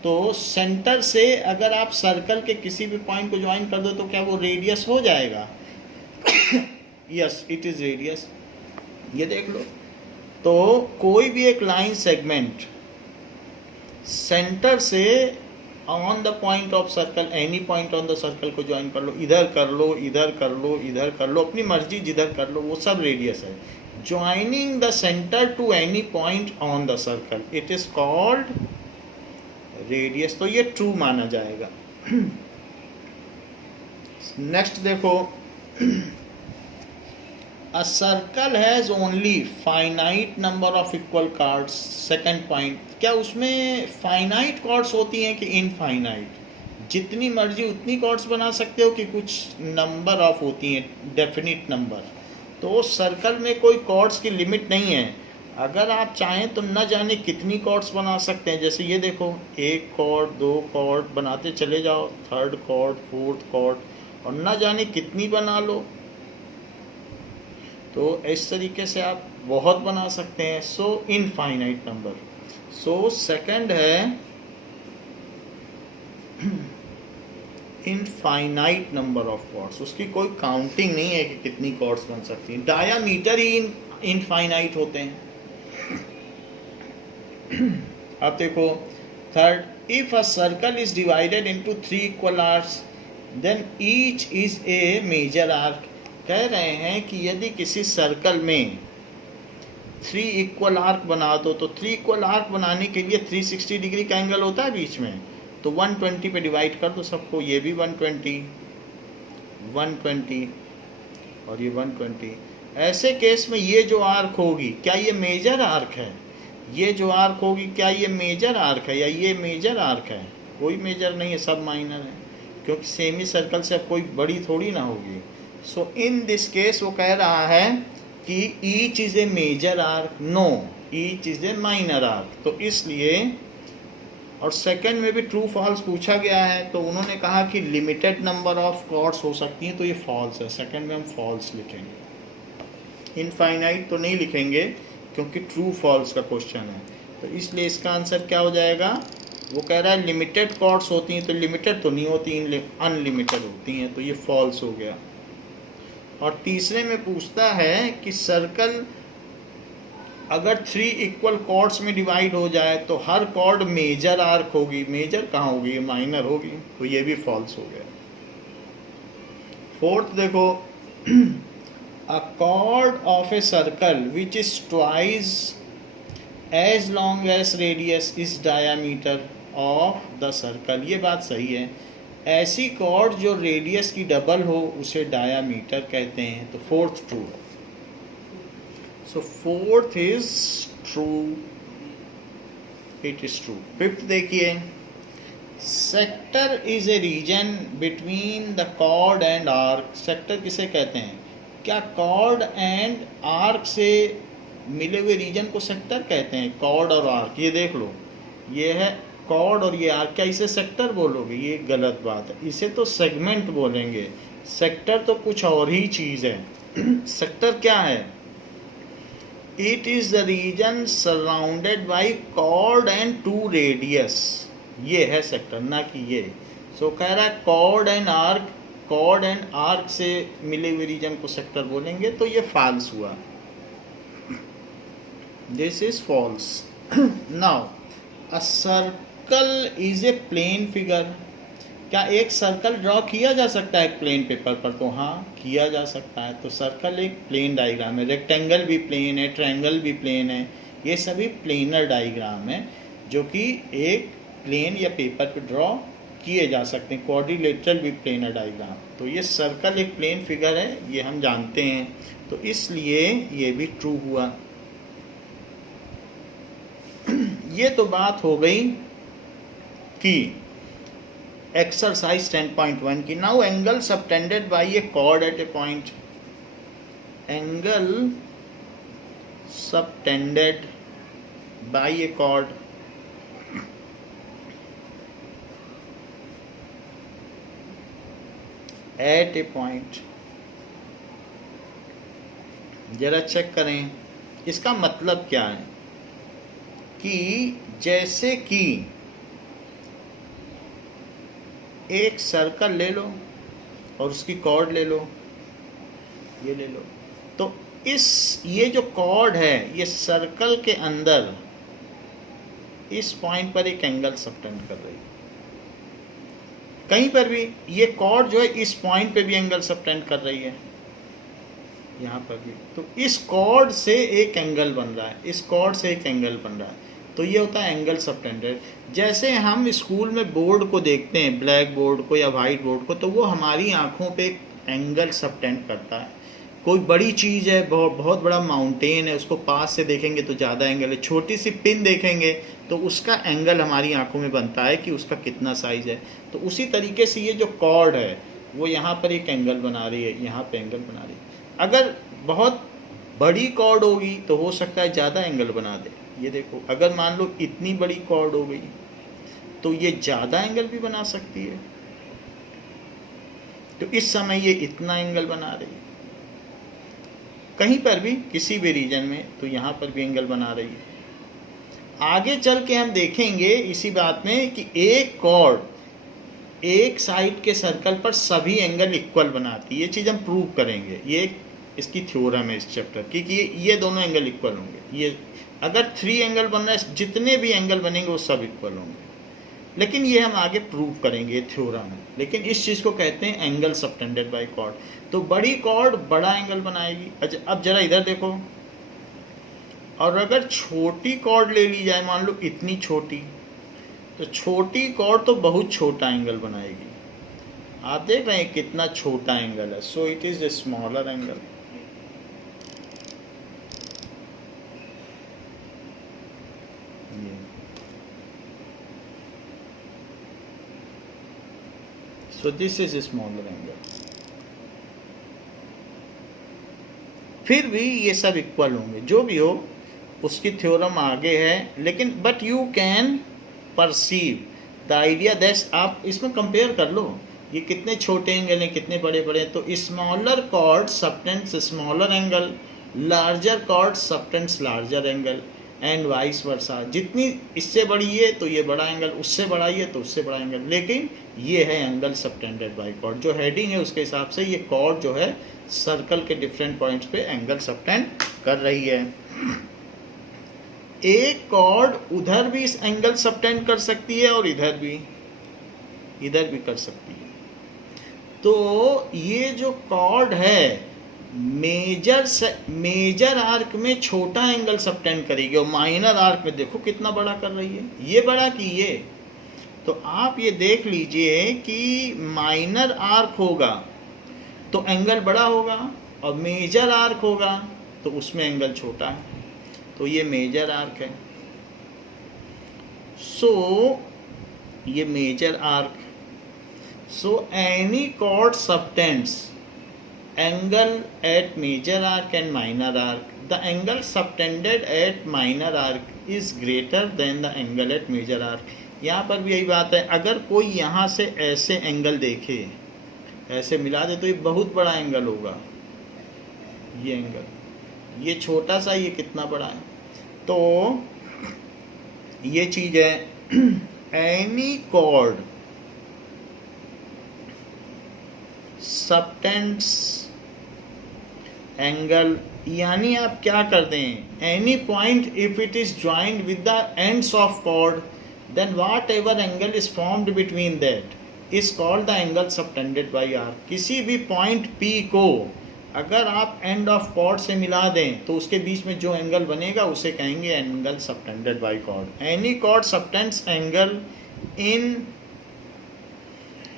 तो सेंटर से अगर आप सर्कल के किसी भी पॉइंट को ज्वाइन कर दो तो क्या वो रेडियस हो जाएगा, यस इट इज रेडियस, ये देख लो। तो कोई भी एक लाइन सेगमेंट सेंटर से on the point of circle, any point on the circle को ज्वाइन कर लो, इधर कर लो, इधर कर लो, इधर कर लो, अपनी मर्जी जिधर कर लो, वो सब रेडियस है। Joining the centre to any point on the circle, it is called radius, तो ये ट्रू माना जाएगा। नेक्स्ट देखो, a circle has only finite number of equal chords, second point, क्या उसमें फाइनाइट कॉर्ड्स होती हैं कि इनफाइनाइट, जितनी मर्जी उतनी कॉर्ड्स बना सकते हो कि कुछ नंबर ऑफ होती हैं, डेफिनिट नंबर। तो सर्कल में कोई कॉर्ड्स की लिमिट नहीं है, अगर आप चाहें तो न जाने कितनी कॉर्ड्स बना सकते हैं। जैसे ये देखो, एक कॉर्ड, दो कॉर्ड बनाते चले जाओ, थर्ड कॉर्ड, फोर्थ कॉर्ड, और न जाने कितनी बना लो। तो इस तरीके से आप बहुत बना सकते हैं। सो इनफाइनाइट नंबर। सो सेकंड है इनफाइनाइट नंबर ऑफ कॉर्ड्स। उसकी कोई काउंटिंग नहीं है कि कितनी कॉर्ड्स बन सकती हैं। डायामीटर ही इनफाइनाइट होते हैं। अब देखो third, if a circle is divided into 3 equal arcs then each is a major arc. कह रहे हैं कि यदि किसी सर्कल में 3 इक्वल आर्क बना दो, तो 3 इक्वल आर्क बनाने के लिए 360 डिग्री का एंगल होता है बीच में, तो 120 पे डिवाइड कर दो सबको। ये भी 120, 120 और ये 120। ऐसे केस में ये जो आर्क होगी, क्या ये मेजर आर्क है? ये जो आर्क होगी, क्या ये मेजर आर्क है या ये मेजर आर्क है? कोई मेजर नहीं है, सब माइनर है, क्योंकि सेमी सर्कल से अब कोई बड़ी थोड़ी ना होगी। सो इन दिस केस वो कह रहा है कि each is a major arc, no each is a minor arc. तो इसलिए, और सेकंड में भी ट्रू फॉल्स पूछा गया है, तो उन्होंने कहा कि लिमिटेड नंबर ऑफ कॉर्ड्स हो सकती हैं, तो ये फॉल्स है। सेकंड में हम फॉल्स लिखेंगे, इनफाइनाइट तो नहीं लिखेंगे क्योंकि ट्रू फॉल्स का क्वेश्चन है। तो इसलिए इसका आंसर क्या हो जाएगा? वो कह रहा है लिमिटेड कॉर्ड्स होती हैं, तो लिमिटेड तो नहीं होती, अनलिमिटेड होती हैं, तो ये फॉल्स हो गया। और तीसरे में पूछता है कि सर्कल अगर 3 इक्वल कॉर्ड्स में डिवाइड हो जाए तो हर कॉर्ड मेजर आर्क होगी। मेजर कहाँ होगी? ये माइनर होगी, तो ये भी फॉल्स हो गया। फोर्थ देखो, a chord of a circle which is twice as long as radius is diameter of the circle. ये बात सही है। ऐसी कॉर्ड जो रेडियस की डबल हो उसे डायामीटर कहते हैं। तो फोर्थ ट्रू है। So fourth is true, it is true. Fifth देखिए, sector is a region between the chord and arc. Sector किसे कहते हैं? क्या कॉर्ड एंड आर्क से मिले हुए रीजन को सेक्टर कहते हैं? कॉर्ड और आर्क, ये देख लो, ये है कॉर्ड और ये आर्क। क्या इसे सेक्टर बोलोगे? ये गलत बात है, इसे तो सेगमेंट बोलेंगे। सेक्टर तो कुछ और ही चीज़ है। सेक्टर क्या है? It is the region surrounded by chord and 2 radius। ये है सेक्टर, ना कि ये। सो कह रहा है chord and arc, chord and arc से मिले हुए रीजन को सेक्टर बोलेंगे, तो ये फॉल्स हुआ। This is false. Now a circle is a plane figure. क्या एक सर्कल ड्रॉ किया जा सकता है एक प्लेन पेपर पर? तो हाँ, किया जा सकता है। तो सर्कल एक प्लेन डायग्राम है। रेक्टेंगल भी प्लेन है, ट्रायंगल भी प्लेन है, ये सभी प्लेनर डायग्राम है जो कि एक प्लेन या पेपर पे ड्रॉ किए जा सकते हैं। क्वाड्रिलेटरल भी प्लेनर डायग्राम। तो ये सर्कल एक प्लेन फिगर है, ये हम जानते हैं, तो इसलिए ये भी ट्रू हुआ। ये तो बात हो गई कि एक्सरसाइज 10.1 की। Now angle subtended by a chord at a point. Angle subtended by a chord at a point. जरा चेक करें इसका मतलब क्या है। कि जैसे कि एक सर्कल ले लो और उसकी कॉर्ड ले लो, ये ले लो, तो ये जो कॉर्ड है ये सर्कल के अंदर इस पॉइंट पर एक एंगल सबटेंड कर रही है। कहीं पर भी ये कॉर्ड जो है इस पॉइंट पे भी एंगल सबटेंड कर रही है, यहाँ पर भी। तो इस कॉर्ड से एक एंगल बन रहा है, इस कॉर्ड से एक एंगल बन रहा है, तो ये होता है एंगल सबटेंडेड। जैसे हम स्कूल में बोर्ड को देखते हैं, ब्लैक बोर्ड को या वाइट बोर्ड को, तो वो हमारी आंखों पे एक एंगल सबटेंड करता है। कोई बड़ी चीज़ है, बहुत बड़ा माउंटेन है, उसको पास से देखेंगे तो ज़्यादा एंगल है। छोटी सी पिन देखेंगे तो उसका एंगल हमारी आंखों में बनता है कि उसका कितना साइज़ है। तो उसी तरीके से ये जो कॉर्ड है वो यहाँ पर एक एंगल बना रही है, यहाँ पर एंगल बना रही है। अगर बहुत बड़ी कॉर्ड होगी तो हो सकता है ज़्यादा एंगल बना दे। ये देखो, अगर मान लो इतनी बड़ी कॉर्ड हो गई तो ये ज़्यादा एंगल भी बना सकती है। तो इस समय ये इतना एंगल बना रही है, कहीं पर भी किसी भी रीजन में, तो यहाँ पर भी एंगल बना रही है। आगे चल के हम देखेंगे इसी बात में कि एक कॉर्ड एक साइड के सर्कल पर सभी एंगल इक्वल बनाती है। ये चीज़ हम प्रूव करेंगे, ये इसकी थ्योरम है इस चैप्टर की कि ये दोनों एंगल इक्वल होंगे। ये अगर 3 एंगल बन रहा है, जितने भी एंगल बनेंगे वो सब इक्वल होंगे, लेकिन ये हम आगे प्रूव करेंगे थ्योरम में। लेकिन इस चीज़ को कहते हैं एंगल सबटेंडेड बाय कॉर्ड। तो बड़ी कॉर्ड बड़ा एंगल बनाएगी। अच्छा, अब जरा इधर देखो, और अगर छोटी कॉर्ड ले ली जाए, मान लो इतनी छोटी, तो छोटी कॉर्ड तो बहुत छोटा एंगल बनाएगी। आप देख रहे हैं कितना छोटा एंगल है, सो it is a smaller angle. So this is a smaller angle. फिर भी ये सब इक्वल होंगे, जो भी हो उसकी थ्योरम आगे है, लेकिन but you can perceive the idea that, आप इसमें कंपेयर कर लो ये कितने छोटे एंगल हैं, कितने बड़े बड़े हैं। तो smaller chord subtends smaller angle, larger chord subtends larger angle, and vice versa. जितनी इससे बड़ी है तो ये बड़ा एंगल, उससे बड़ा है तो उससे बड़ा एंगल। लेकिन ये है एंगल सबटेंडेड बाय कॉर्ड। जो हेडिंग है उसके हिसाब से ये कॉर्ड जो है सर्कल के डिफरेंट पॉइंट्स पे एंगल सबटेंड कर रही है। एक कॉर्ड उधर भी इस एंगल सबटेंड कर सकती है और इधर भी कर सकती है। तो ये जो कॉर्ड है मेजर आर्क में छोटा एंगल सबटेंड करेगी और माइनर आर्क में देखो कितना बड़ा कर रही है, ये बड़ा कि ये। तो आप ये देख लीजिए कि माइनर आर्क होगा तो एंगल बड़ा होगा और मेजर आर्क होगा तो उसमें एंगल छोटा है। तो ये मेजर आर्क है, सो ये major arc. So any chord subtends angle at major arc and minor arc. The angle subtended at minor arc is greater than the angle at major arc. यहाँ पर भी यही बात है, अगर कोई यहाँ से ऐसे एंगल देखे, ऐसे मिला दे तो ये बहुत बड़ा एंगल होगा। ये एंगल, ये छोटा सा, ये कितना बड़ा है। तो ये चीज़ है एनी कॉर्ड सबटेंड्स एंगल, यानी आप क्या कर दें, any point if it is joined with the ends of chord then whatever angle is formed between that is called the angle subtended by arc. किसी भी पॉइंट P को अगर आप एंड ऑफ कॉर्ड से मिला दें तो उसके बीच में जो एंगल बनेगा उसे कहेंगे angle subtended by chord. Any chord subtends angle in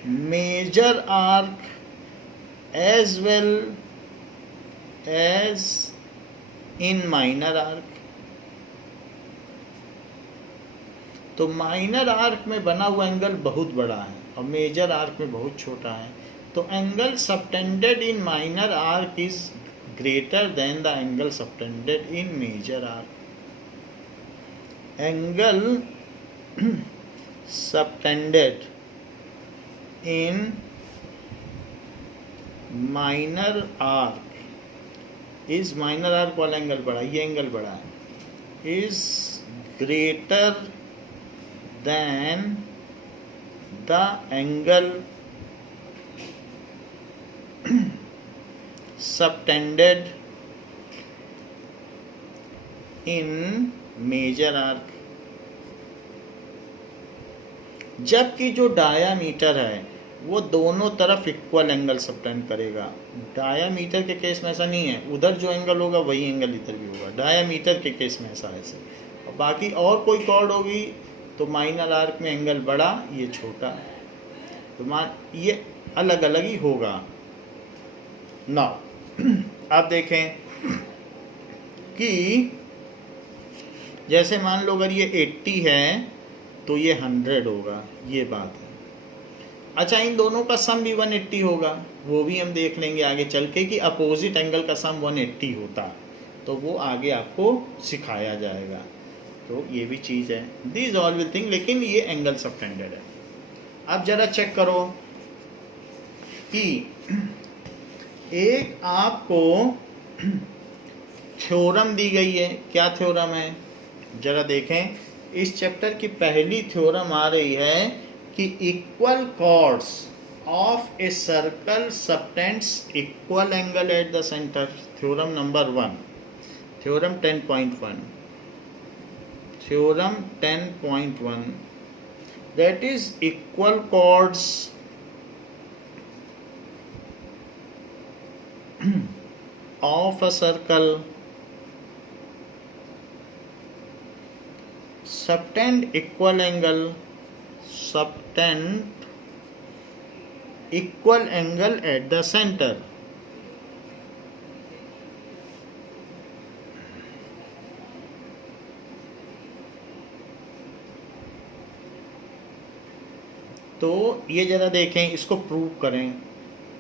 major arc as well as in minor arc। तो माइनर आर्क में बना हुआ एंगल बहुत बड़ा है और मेजर आर्क में बहुत छोटा है। तो angle subtended in minor arc is greater than the angle subtended in major arc. Angle subtended in minor arc is, minor arc वाला एंगल बड़ा, ये एंगल बड़ा है, is greater than the angle subtended in major arc. जबकि जो डायामीटर है वो दोनों तरफ इक्वल एंगल सबटेंड करेगा। डायामीटर के केस में ऐसा नहीं है, उधर जो एंगल होगा वही एंगल इधर भी होगा। डायामीटर के केस में ऐसा है ऐसे। और बाकी और कोई कॉर्ड होगी तो माइनर आर्क में एंगल बड़ा, ये छोटा, तो ये अलग अलग ही होगा। नाउ आप देखें कि जैसे मान लो अगर ये 80 है तो ये 100 होगा, ये बात है। अच्छा, इन दोनों का सम भी 180 होगा, वो भी हम देख लेंगे आगे चल के कि अपोजिट एंगल का सम 180 होता है। तो वो आगे आपको सिखाया जाएगा। तो ये भी चीज़ है, दिस ऑल विल थिंग, लेकिन ये एंगल सबटेंडेड है। अब जरा चेक करो कि एक आपको थ्योरम दी गई है। क्या थ्योरम है, जरा देखें। इस चैप्टर की पहली थ्योरम आ रही है कि equal chords of a circle subtends equal angle at the centre. Theorem number 1, theorem 10.1, theorem 10.1, that is equal chords of a circle subtend equal angle, subtend equal angle at the center. तो ये जरा देखें, इसको प्रूव करें।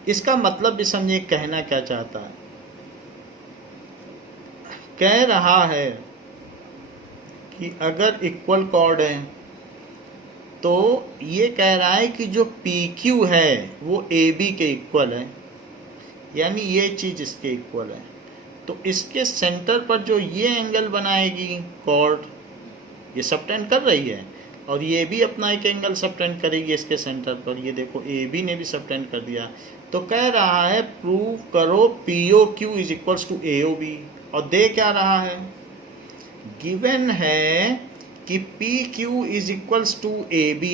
इसका मतलब भी समझे कहना क्या चाहता है। कह रहा है कि अगर इक्वल कॉर्ड है तो ये कह रहा है कि जो PQ है वो AB के इक्वल है, यानी ये चीज़ इसके इक्वल है। तो इसके सेंटर पर जो ये एंगल बनाएगी कॉर्ड, ये सबटेंड कर रही है, और ये भी अपना एक एंगल सबटेंड करेगी इसके सेंटर पर। ये देखो AB ने भी सबटेंड कर दिया। तो कह रहा है प्रूव करो POQ is equals to AOB। और दे क्या रहा है, गिवन है कि PQ is equals to AB।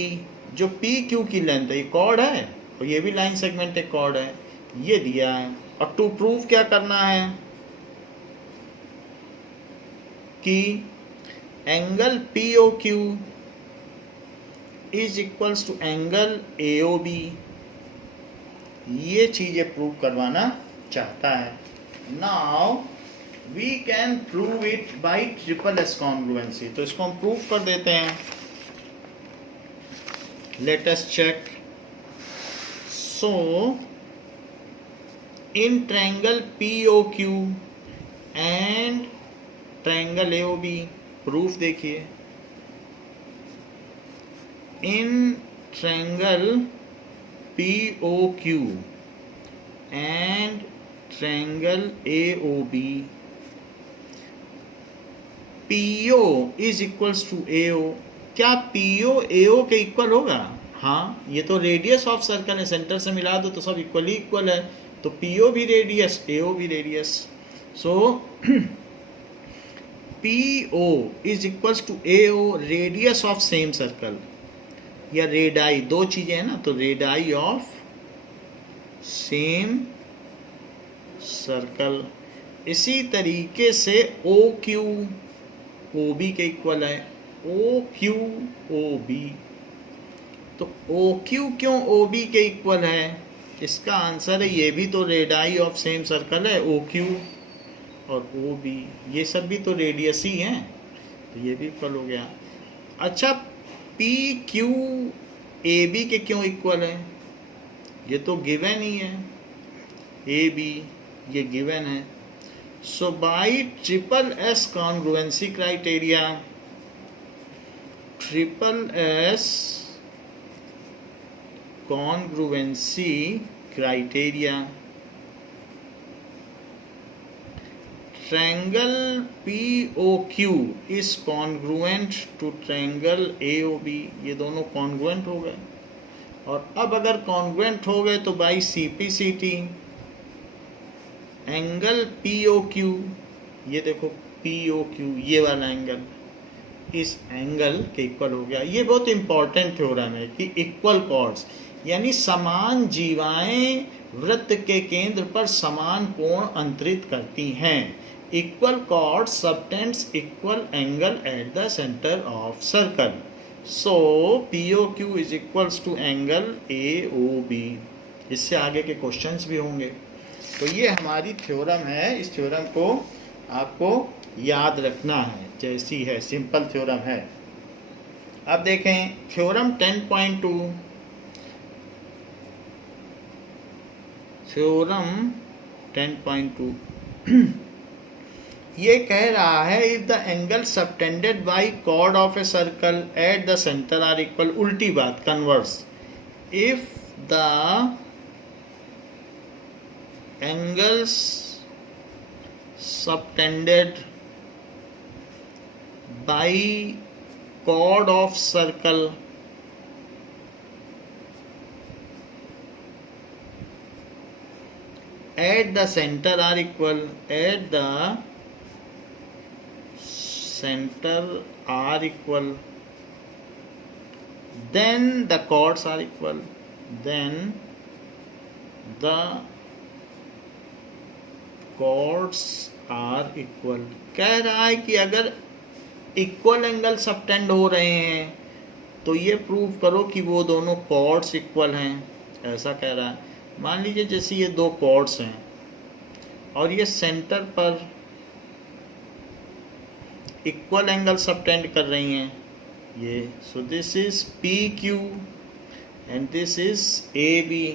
जो PQ की लेंथ है, ये कॉर्ड है और ये भी लाइन सेगमेंट एक कॉर्ड है, ये दिया है। और टू प्रूव क्या करना है कि angle POQ is equals to angle AOB। ये चीजें प्रूव करवाना चाहता है। Now we can prove it by triple S congruency. तो इसको हम प्रूव कर देते हैं। Let us check. So in triangle POQ and triangle AOB, proof देखिए। In triangle POQ and triangle AOB, PO is equals to AO। क्या PO AO के इक्वल होगा? हाँ, ये तो रेडियस ऑफ सर्कल है, सेंटर से मिला दो तो सब इक्वली इक्वल है। तो PO भी रेडियस, AO भी radius. So PO is equals to AO, radius of same circle, या रेडाई, दो चीजें हैं ना, तो रेडाई ऑफ सेम सर्कल। इसी तरीके से OQ OB के इक्वल है, OQ OB। तो OQ क्यों OB के इक्वल है, इसका आंसर है ये भी तो रेडाई ऑफ सेम सर्कल है, OQ और OB, ये सब भी तो रेडियस ही हैं, तो ये भी इक्वल हो गया। अच्छा, PQ AB के क्यों इक्वल है, ये तो गिवन ही है, AB ये गिवन है। सो by triple S congruency criteria, triple S congruency criteria, triangle POQ is congruent to triangle AOB। ये दोनों congruent हो गए। और अब अगर congruent हो गए तो by CPCT एंगल POQ, ये देखो POQ ये वाला एंगल इस एंगल के इक्वल हो गया। ये बहुत इंपॉर्टेंट थ्योरम है कि इक्वल कॉर्ड्स, यानी समान जीवाएं वृत्त के केंद्र पर समान कोण अंतरित करती हैं। Equal chord subtends equal angle at the centre of circle. So POQ is equals to angle AOB। इससे आगे के क्वेश्चंस भी होंगे। तो ये हमारी थ्योरम है, इस थ्योरम को आपको याद रखना है, जैसी है, सिंपल थ्योरम है। अब देखें थ्योरम 10.2, थ्योरम 10.2 ये कह रहा है if the angle subtended by chord of a circle at the centre are equal, उल्टी बात, converse, if the angles subtended by chord of circle at the center are equal, at the center are equal, then the chords are equal, then the chords are equal. कह रहा है कि अगर इक्वल एंगल सबटेंड हो रहे हैं तो ये प्रूव करो कि वो दोनों कॉर्ड्स इक्वल हैं, ऐसा कह रहा है। मान लीजिए जैसे ये दो कॉर्ड्स हैं और ये सेंटर पर इक्वल एंगल सबटेंड कर रही हैं ये, so this is P Q and this is A B,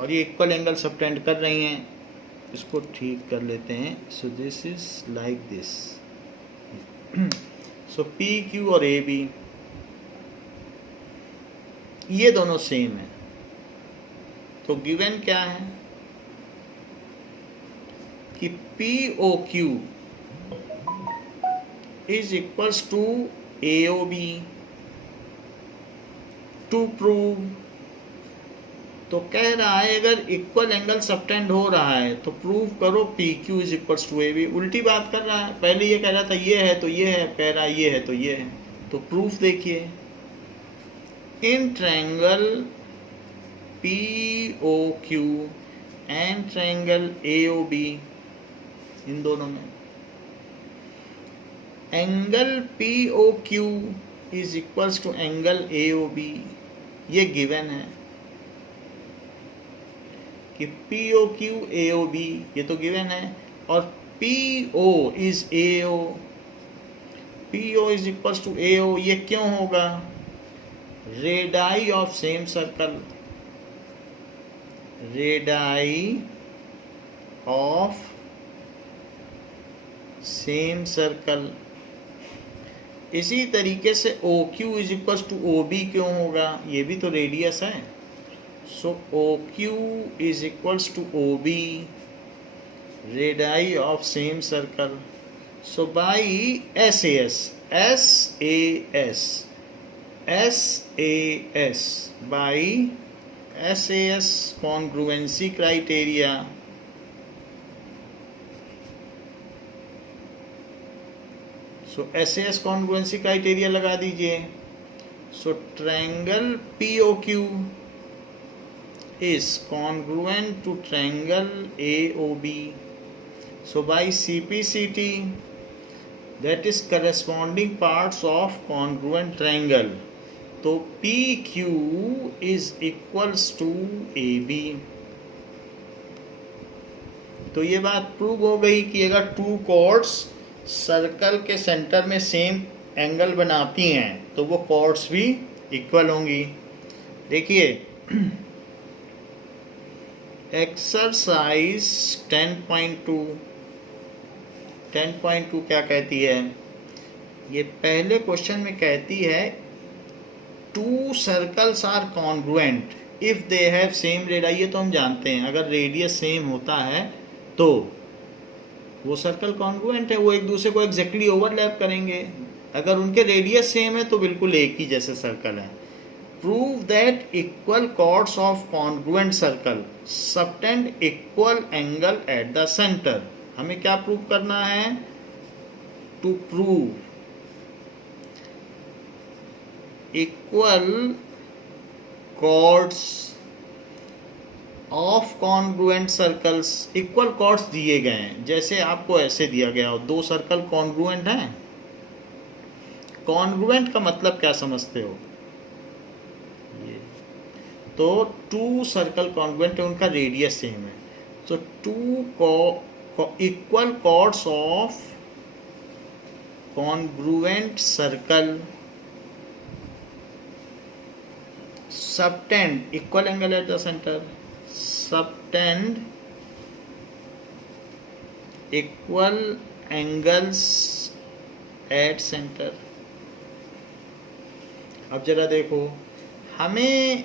और ये इक्वल एंगल सबटेंड कर रही हैं। इसको ठीक कर लेते हैं। सो this is like this. So P Q और ए बी ये दोनों सेम है, तो गिवन क्या है कि P O Q is equals to A O B. To prove, तो कह रहा है अगर इक्वल एंगल सबटेंड हो रहा है तो प्रूव करो P Q is equals to A B. उल्टी बात कर रहा है, पहले ये कह रहा था ये है तो ये है, कह रहा है ये है तो ये है। तो प्रूफ देखिए, in triangle P O Q and triangle A O B, इन दोनों में angle P O Q is equals to angle A O B, ये गिवन है कि P O Q A O B, ये तो गिवन है। और P O is A O, P O is equals to A O, ये क्यों होगा? Radii of same circle, radii of same circle. इसी तरीके से ओ Q is equals to O B क्यों होगा? ये भी तो रेडियस है। So OQ is equals to OB, radii of same circle. So by SAS, by SAS congruency criteria, so SAS congruency criteria लगा दीजिए। So triangle POQ is congruent to triangle AOB. So by CPCT, that is corresponding parts of congruent triangle, तो PQ is equals to AB। तो ये बात प्रूव हो गई कि अगर टू कॉर्ड्स सर्कल के सेंटर में सेम एंगल बनाती हैं तो वो कॉर्ड्स भी इक्वल होंगी। देखिए एक्सरसाइज 10.2 क्या कहती है? ये पहले क्वेश्चन में कहती है two circles are congruent if they have same radius. ये तो हम जानते हैं, अगर रेडियस सेम होता है तो वो सर्कल कॉन्ग्रुएंट है, वो एक दूसरे को एग्जैक्टली ओवरलैप करेंगे। अगर उनके रेडियस सेम है तो बिल्कुल एक ही जैसे सर्कल है। Prove that equal chords of congruent circle subtend equal angle at the center। हमें क्या प्रूव करना है? To prove equal chords of congruent circles। equal chords दिए गए हैं, जैसे आपको ऐसे दिया गया हो, दो सर्कल congruent हैं। congruent का मतलब क्या समझते हो? तो टू सर्कल कॉन्ग्रुएंट है, उनका रेडियस सेम है। तो two equal chords of congruent circle subtend equal angle at the centre, subtend equal angles at centre. अब जरा देखो, हमें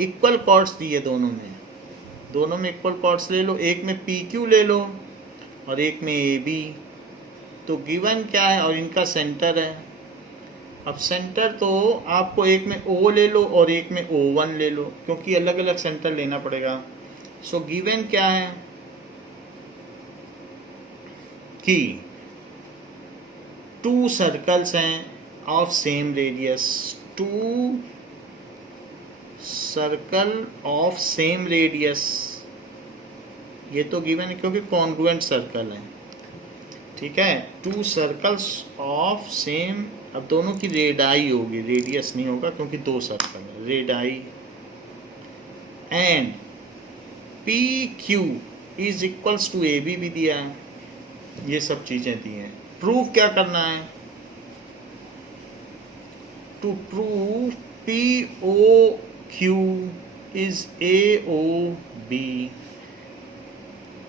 इक्वल कॉर्ड्स दिए दोनों में इक्वल कॉर्ड्स ले लो, एक में पी क्यू ले लो और एक में ए बी। तो गिवन क्या है, और इनका सेंटर है। अब सेंटर तो आपको एक में ओ ले लो और एक में O1 ले लो, क्योंकि अलग अलग सेंटर लेना पड़ेगा। सो गिवन क्या है कि 2 सर्कल्स हैं of same radius, 2 circle of same radius, ये तो गिवन है क्योंकि कॉन्ग्रुएंट सर्कल है, ठीक है। 2 सर्कल्स ऑफ सेम, अब दोनों की रेडाई होगी, रेडियस नहीं होगा क्योंकि 2 सर्कल है, radii. And P Q is equals to A B भी दिया है, ये सब चीजें दी हैं। प्रूफ क्या करना है, to prove P O Q is A O B,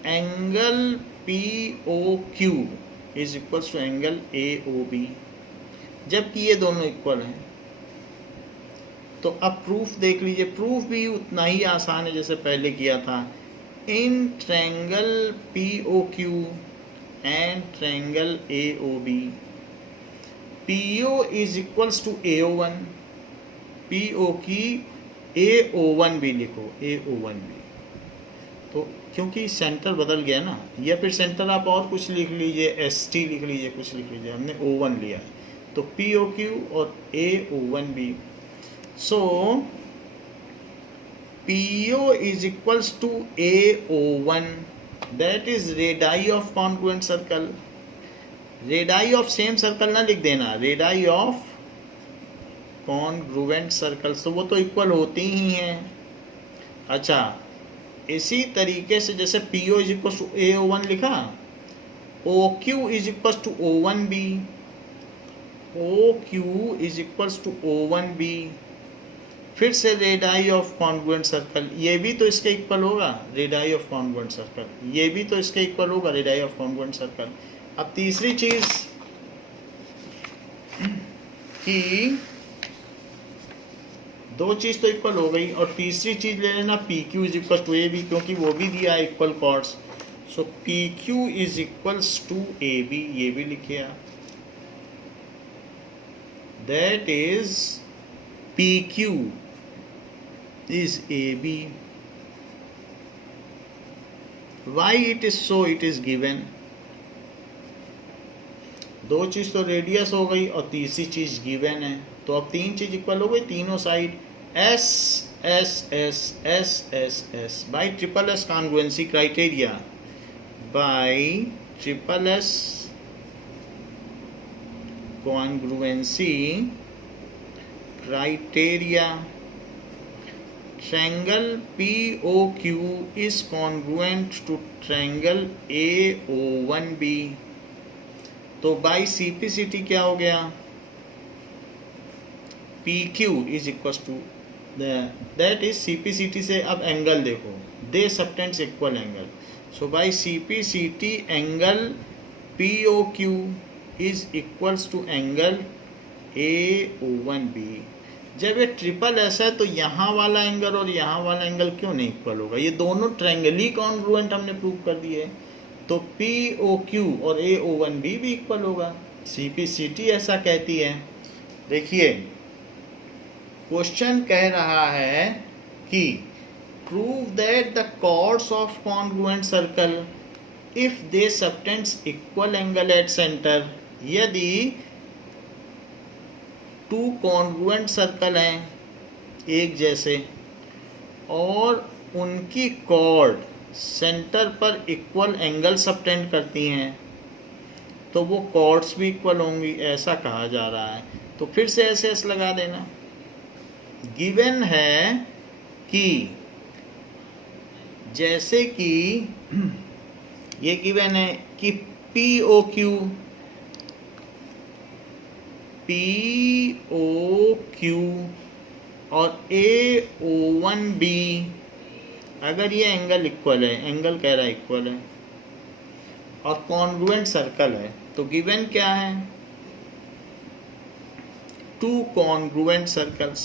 angle P O Q is equals to angle A O B, जबकि ये दोनों इक्वल हैं। तो अब प्रूफ देख लीजिए, प्रूफ भी उतना ही आसान है जैसे पहले किया था। In triangle P O Q and triangle A O B, P O is equals to A O one, P O की ए ओ वन भी लिखो, ए ओ वन भी। तो क्योंकि सेंटर बदल गया ना, या फिर सेंटर आप और कुछ लिख लीजिए, एस टी लिख लीजिए, कुछ लिख लीजिए, हमने ओ वन लिया है। तो पी ओ क्यू और A O one B. So P O is equals to A O one, that is radii of congruent circle. Radii of same circle ना लिख देना, रेडाई ऑफ कॉन्ग्रुएंट सर्कल, तो वो तो इक्वल होती ही हैं। अच्छा, इसी तरीके से जैसे P O is equal to A O one लिखा, O Q is equal to O one B, O Q is equals to O one B. फिर से रेडाई ऑफ कॉन्ग्रुएंट सर्कल, ये भी तो इसके इक्वल होगा, रेडाई ऑफ कॉन्ग्रुएंट सर्कल, ये भी तो इसके इक्वल होगा, रेडाई ऑफ कॉन्ग्रुएंट सर्कल। अब तीसरी चीज कि 2 चीज तो इक्वल हो गई, और तीसरी चीज ले लेना P Q is equal to A B, क्योंकि वो भी दिया है equal chords. So P Q is equals to A B, ये भी लिखे आप, that is PQ is AB. Why it is so? It is given. 2 चीज तो रेडियस हो गई और तीसरी चीज गिवन है, तो अब 3 चीज इक्वल हो गई तीनों side. S S S S S S by triple S congruency criteria, by triple S congruency criteria, triangle POQ is congruent to triangle AO1B। तो बाई CPCT क्या हो गया, PQ is equals to that is CPCT से अब एंगल देखो, they subtends equal angle. So by CPCT angle POQ is equals to angle AO1B। जब ये ट्रिपल एस है तो यहाँ वाला एंगल और यहाँ वाला एंगल क्यों नहीं इक्वल होगा, ये दोनों ट्रायंगल ही कॉन्ग्रुएंट हमने प्रूव कर दिए। तो POQ और AO1B भी इक्वल होगा, CPCT ऐसा कहती है। देखिए क्वेश्चन कह रहा है कि prove that the chords of congruent circle if they subtends equal angle at centre, यदि 2 कॉन्ग्रुएंट सर्कल हैं एक जैसे और उनकी कॉर्ड सेंटर पर इक्वल एंगल सबटेंड करती हैं, तो वो कॉर्ड्स भी इक्वल होंगी, ऐसा कहा जा रहा है। तो फिर से ऐसे ऐसे लगा देना। गिवन है कि जैसे कि ये गिवन है कि POQ और AO1B, अगर ये एंगल इक्वल है, एंगल कह रहा है इक्वल है, और कॉन्ग्रुएंट सर्कल है, तो गिवन क्या है? 2 congruent circles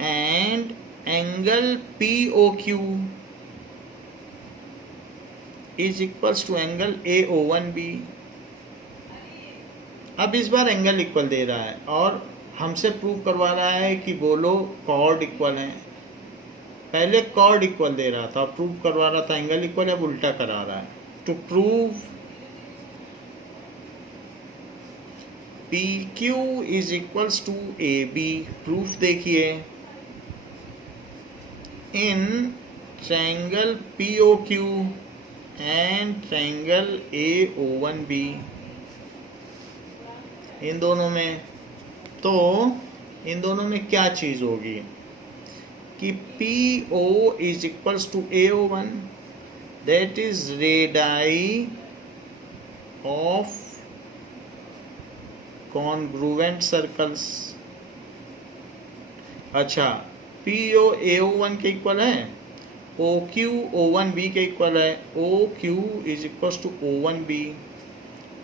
and angle POQ is equals to angle AO1B। अब इस बार एंगल इक्वल दे रहा है और हमसे प्रूव करवा रहा है कि बोलो कॉर्ड इक्वल हैं। पहले कॉर्ड इक्वल दे रहा था, प्रूव करवा रहा था एंगल इक्वल है, अब उल्टा करा रहा है। To prove PQ is equals to AB, proof देखिए, in triangle POQ and triangle AO1B, इन दोनों में, तो इन दोनों में क्या चीज होगी कि PO is equals to AO1, that is radii of congruent circles। अच्छा, PO AO1 के इक्वल है, OQ O1B के इक्वल है, OQ is equals to O1B।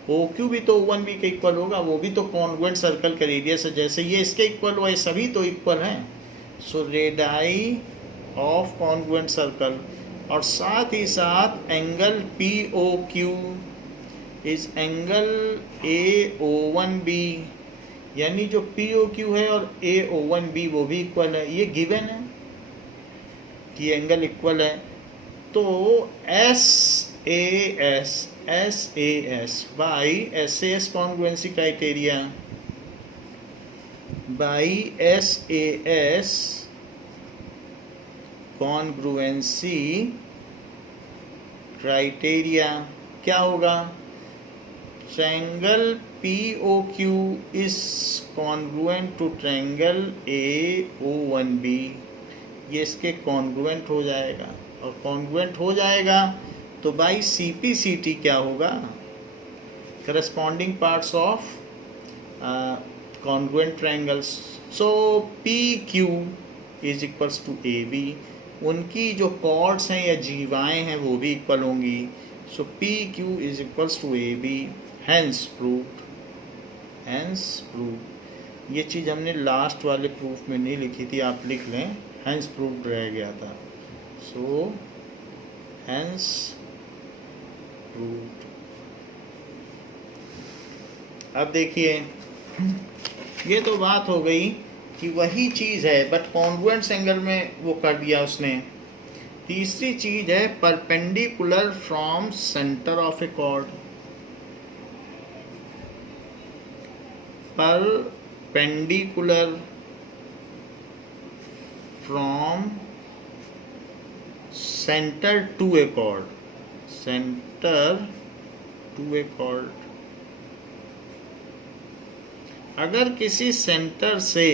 OQ भी तो O1B के इक्वल होगा, वो भी तो कॉन्ग्रुएंट सर्कल का रेडियस है, जैसे ये इसके इक्वल हुआ, ये सभी तो इक्वल हैं। सो रेडाई ऑफ कॉन्ग्रुएंट सर्कल, और साथ ही साथ angle POQ is angle AO1B, यानी जो POQ है और AO1B वो भी इक्वल है। ये गिवन है कि एंगल इक्वल है। तो SAS by SAS congruency criteria, by SAS congruency criteria क्या होगा? Triangle POQ is congruent to triangle AO1B, ये इसके कॉन्ग्रुएंट हो जाएगा, और कॉन्ग्रुएंट हो जाएगा तो बाई CPCT क्या होगा? Corresponding parts of congruent triangles. So PQ is equals to AB, उनकी जो कॉर्ड्स हैं या जीवाएं हैं वो भी इक्वल होंगी। So PQ is equals to AB, hence proved, hence proved. ये चीज़ हमने लास्ट वाले प्रूफ में नहीं लिखी थी, आप लिख लें, हैंस प्रूव्ड रह गया था। So hence proved. अब देखिए, ये तो बात हो गई कि वही चीज़ है बट कॉन्ग्रुएंट एंगल में वो कर दिया उसने। तीसरी चीज है perpendicular from centre of a chord, perpendicular from center to a chord, center to a chord। अगर किसी सेंटर से,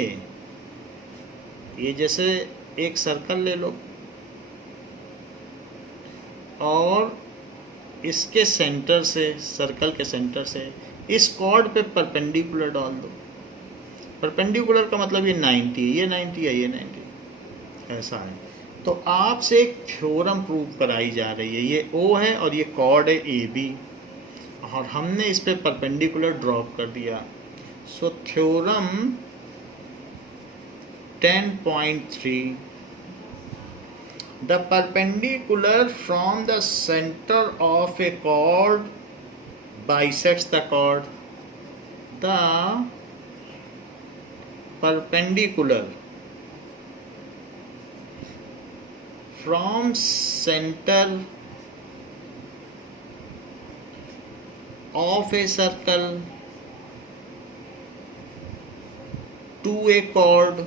ये जैसे एक सर्कल ले लो और इसके सेंटर से, सर्कल के सेंटर से इस कॉर्ड पे परपेंडिकुलर डाल दो। परपेंडिकुलर का मतलब ये 90 है, ये 90 है, ये 90 ऐसा है। तो आपसे एक थ्योरम प्रूव कराई जा रही है, ये O है और ये कॉर्ड है AB, और हमने इस पे परपेंडिकुलर ड्रॉप कर दिया। So theorem 10.3, the perpendicular from the centre of a chord bisects the chord, the perpendicular from center of a circle to a chord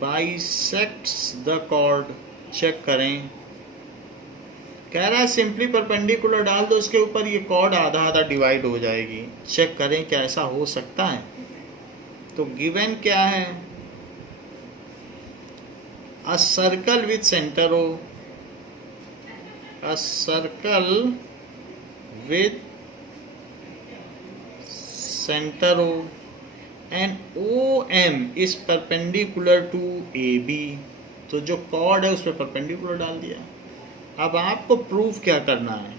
bisects the chord। Check करें, कह रहा है सिंपली परपेंडिकुलर डाल दो इसके ऊपर, ये कॉर्ड आधा आधा डिवाइड हो जाएगी। चेक करें क्या ऐसा हो सकता है। तो गिवन क्या है? A circle with centre O, a circle with centre O and OM is perpendicular to AB। तो जो कॉर्ड है उस पर परपेंडिकुलर डाल दिया। अब आपको प्रूफ क्या करना है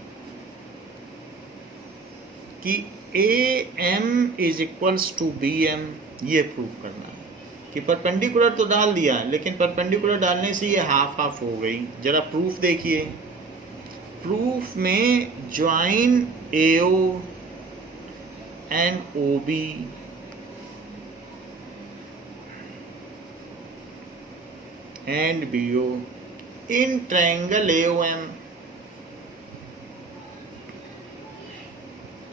कि AM is equals to BM, ये प्रूफ करना है कि परपेंडिकुलर तो डाल दिया, लेकिन परपेंडिकुलर डालने से ये हाफ हाफ हो गई। जरा प्रूफ देखिए। प्रूफ में join AO and OB and BO in triangle AOM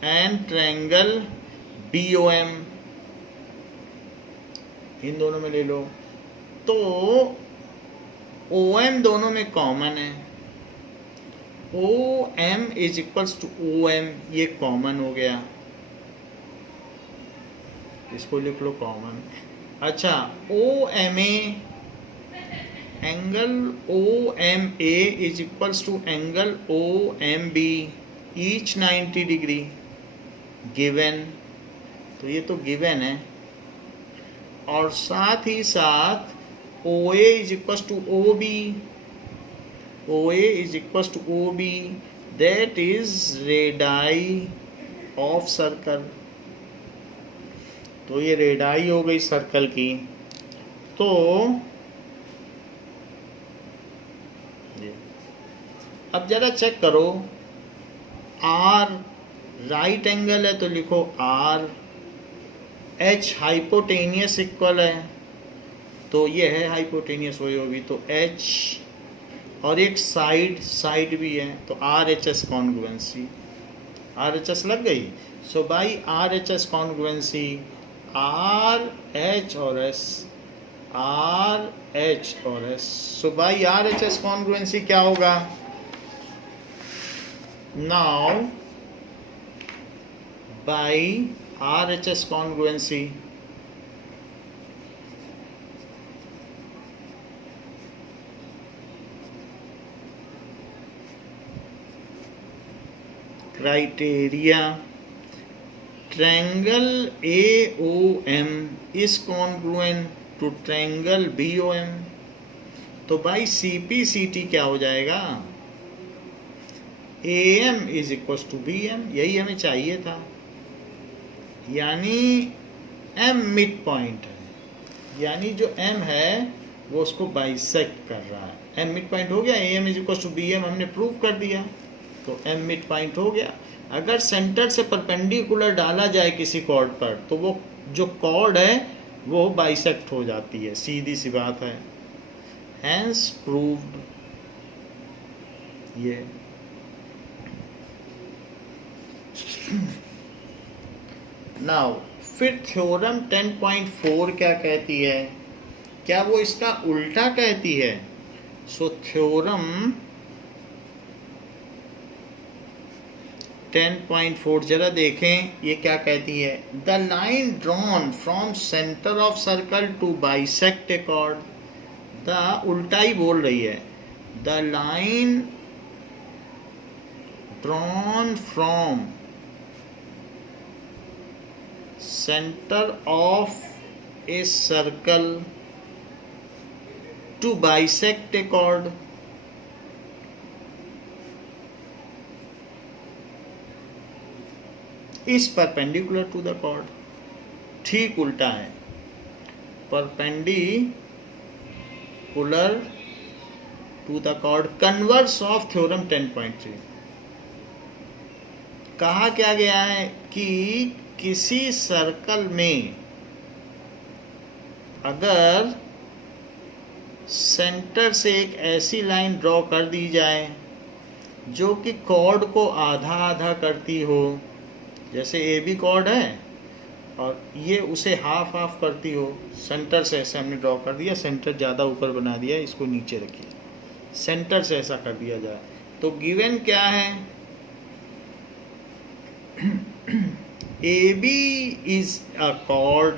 and triangle BOM, इन दोनों में ले लो। तो OM दोनों में कॉमन है, OM is equals to OM, ये कॉमन हो गया, इसको लिख लो कॉमन। अच्छा, OMA angle OMA is equals to angle OMB, each 90 degree given. तो ये तो गिवन है। और साथ ही साथ OA is equals to OB, OA is equals to OB, that is radii of circle. तो ये रेडाई हो गई सर्कल की। तो अब जरा चेक करो, R राइट एंगल है तो लिखो R, H हाइपोटेनियस इक्वल है तो ये है हाइपोटेनियस वही होगी, तो H, और एक साइड भी है तो RHS कॉन्ग्रुएंसी, RHS लग गई। So by RHS congruency RH और S, RH और S, so by RHS congruency क्या होगा? Now by RHS congruency, criteria, triangle AOM is congruent to triangle BOM। तो by CPCT क्या हो जाएगा? AM is equal to BM, यही हमें चाहिए था। यानी M मिड पॉइंट है, यानी जो M है वो उसको बाइसेक्ट कर रहा है। M मिड पॉइंट हो गया, AM is equal to BM हमने प्रूव कर दिया, तो M मिड पॉइंट हो गया। अगर सेंटर से परपेंडिकुलर डाला जाए किसी कॉर्ड पर तो वो जो कॉर्ड है वो बाइसेक्ट हो जाती है, सीधी सी बात है। Hence proved. ये नाउ फिर थ्योरम 10.4 क्या कहती है? क्या वो इसका उल्टा कहती है? सो थ्योरम 10.4 जरा देखें ये क्या कहती है। The line drawn from centre of circle to bisect a chord, the उल्टा ही बोल रही है। The line drawn from center of a circle to bisect a chord, is perpendicular to the chord। ठीक उल्टा है, perpendicular to the chord, converse of theorem 10.3। कहा क्या गया है कि किसी सर्कल में अगर सेंटर से एक ऐसी लाइन ड्रॉ कर दी जाए जो कि कॉर्ड को आधा आधा करती हो, जैसे AB कॉर्ड है और ये उसे हाफ हाफ करती हो, सेंटर से ऐसे हमने ड्रॉ कर दिया, सेंटर ज़्यादा ऊपर बना दिया, इसको नीचे रखिए, सेंटर से ऐसा कर दिया जाए तो गिवन क्या है? AB is a chord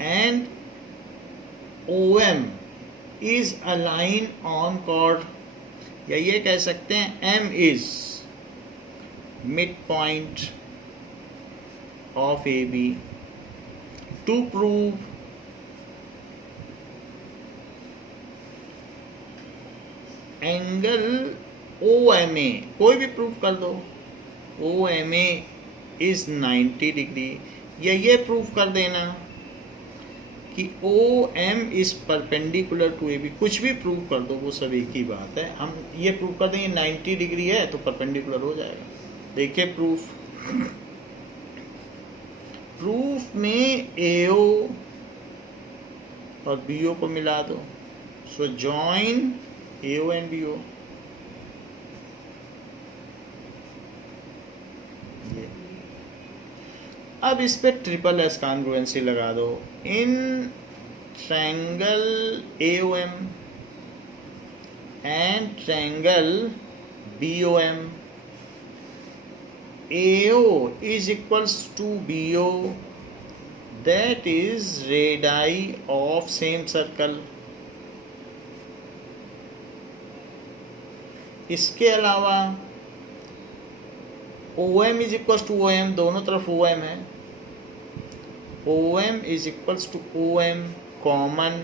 and OM is a line on chord, या ये कह सकते हैं M is midpoint of AB. To prove angle OMA, कोई भी प्रूफ कर दो, OMA इज 90 डिग्री, या ये प्रूफ कर देना कि OM is perpendicular to AB, कुछ भी प्रूफ कर दो, वो सब एक ही बात है। हम ये प्रूफ कर देंगे 90 डिग्री है तो परपेंडिकुलर हो जाएगा। देखिए प्रूफ में AO और BO को मिला दो। So join AO and BO। अब इस पे ट्रिपल एस कॉन्ग्रुएंसी लगा दो। In triangle AOM and triangle BOM, AO is equals to BO, that is radii of same circle। इसके अलावा OM is equals to OM, दोनों तरफ OM है, OM is equals to OM common,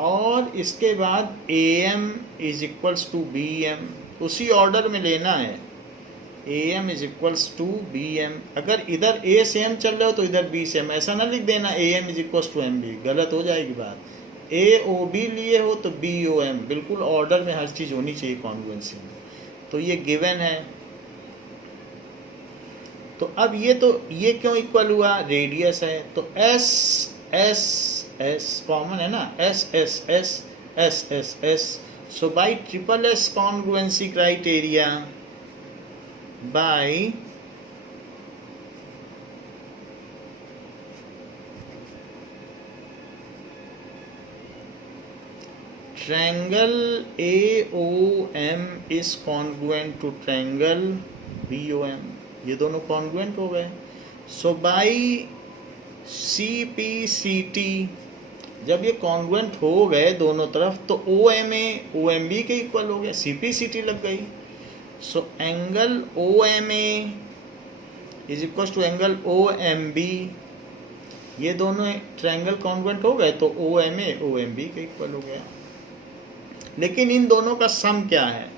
और इसके बाद AM is equals to BM, उसी ऑर्डर में लेना है। AM is equals to BM, अगर इधर A सेम चल रहा हो तो इधर B सेम, ऐसा ना लिख देना AM is equals to MB, गलत हो जाएगी बात। AOB लिए हो तो BOM, बिल्कुल ऑर्डर में हर चीज़ होनी चाहिए कॉन्ग्रुएंसी में। तो ये गिवन है। तो अब ये क्यों इक्वल हुआ, रेडियस है तो S S S कॉमन है ना, S S S S S S। So by triple S congruency criteria, by triangle AOM is congruent to triangle BOM, ये दोनों कॉन्ग्रुएंट हो गए। सो बाय CPCT, जब ये कॉन्ग्रुएंट हो गए दोनों तरफ तो OMA OMB के इक्वल हो गया, CPCT लग गई। So angle OMA is equal to angle OMB, ये दोनों ट्रायंगल कॉन्ग्रुएंट हो गए तो OMA OMB के इक्वल हो गया। लेकिन इन दोनों का सम क्या है, –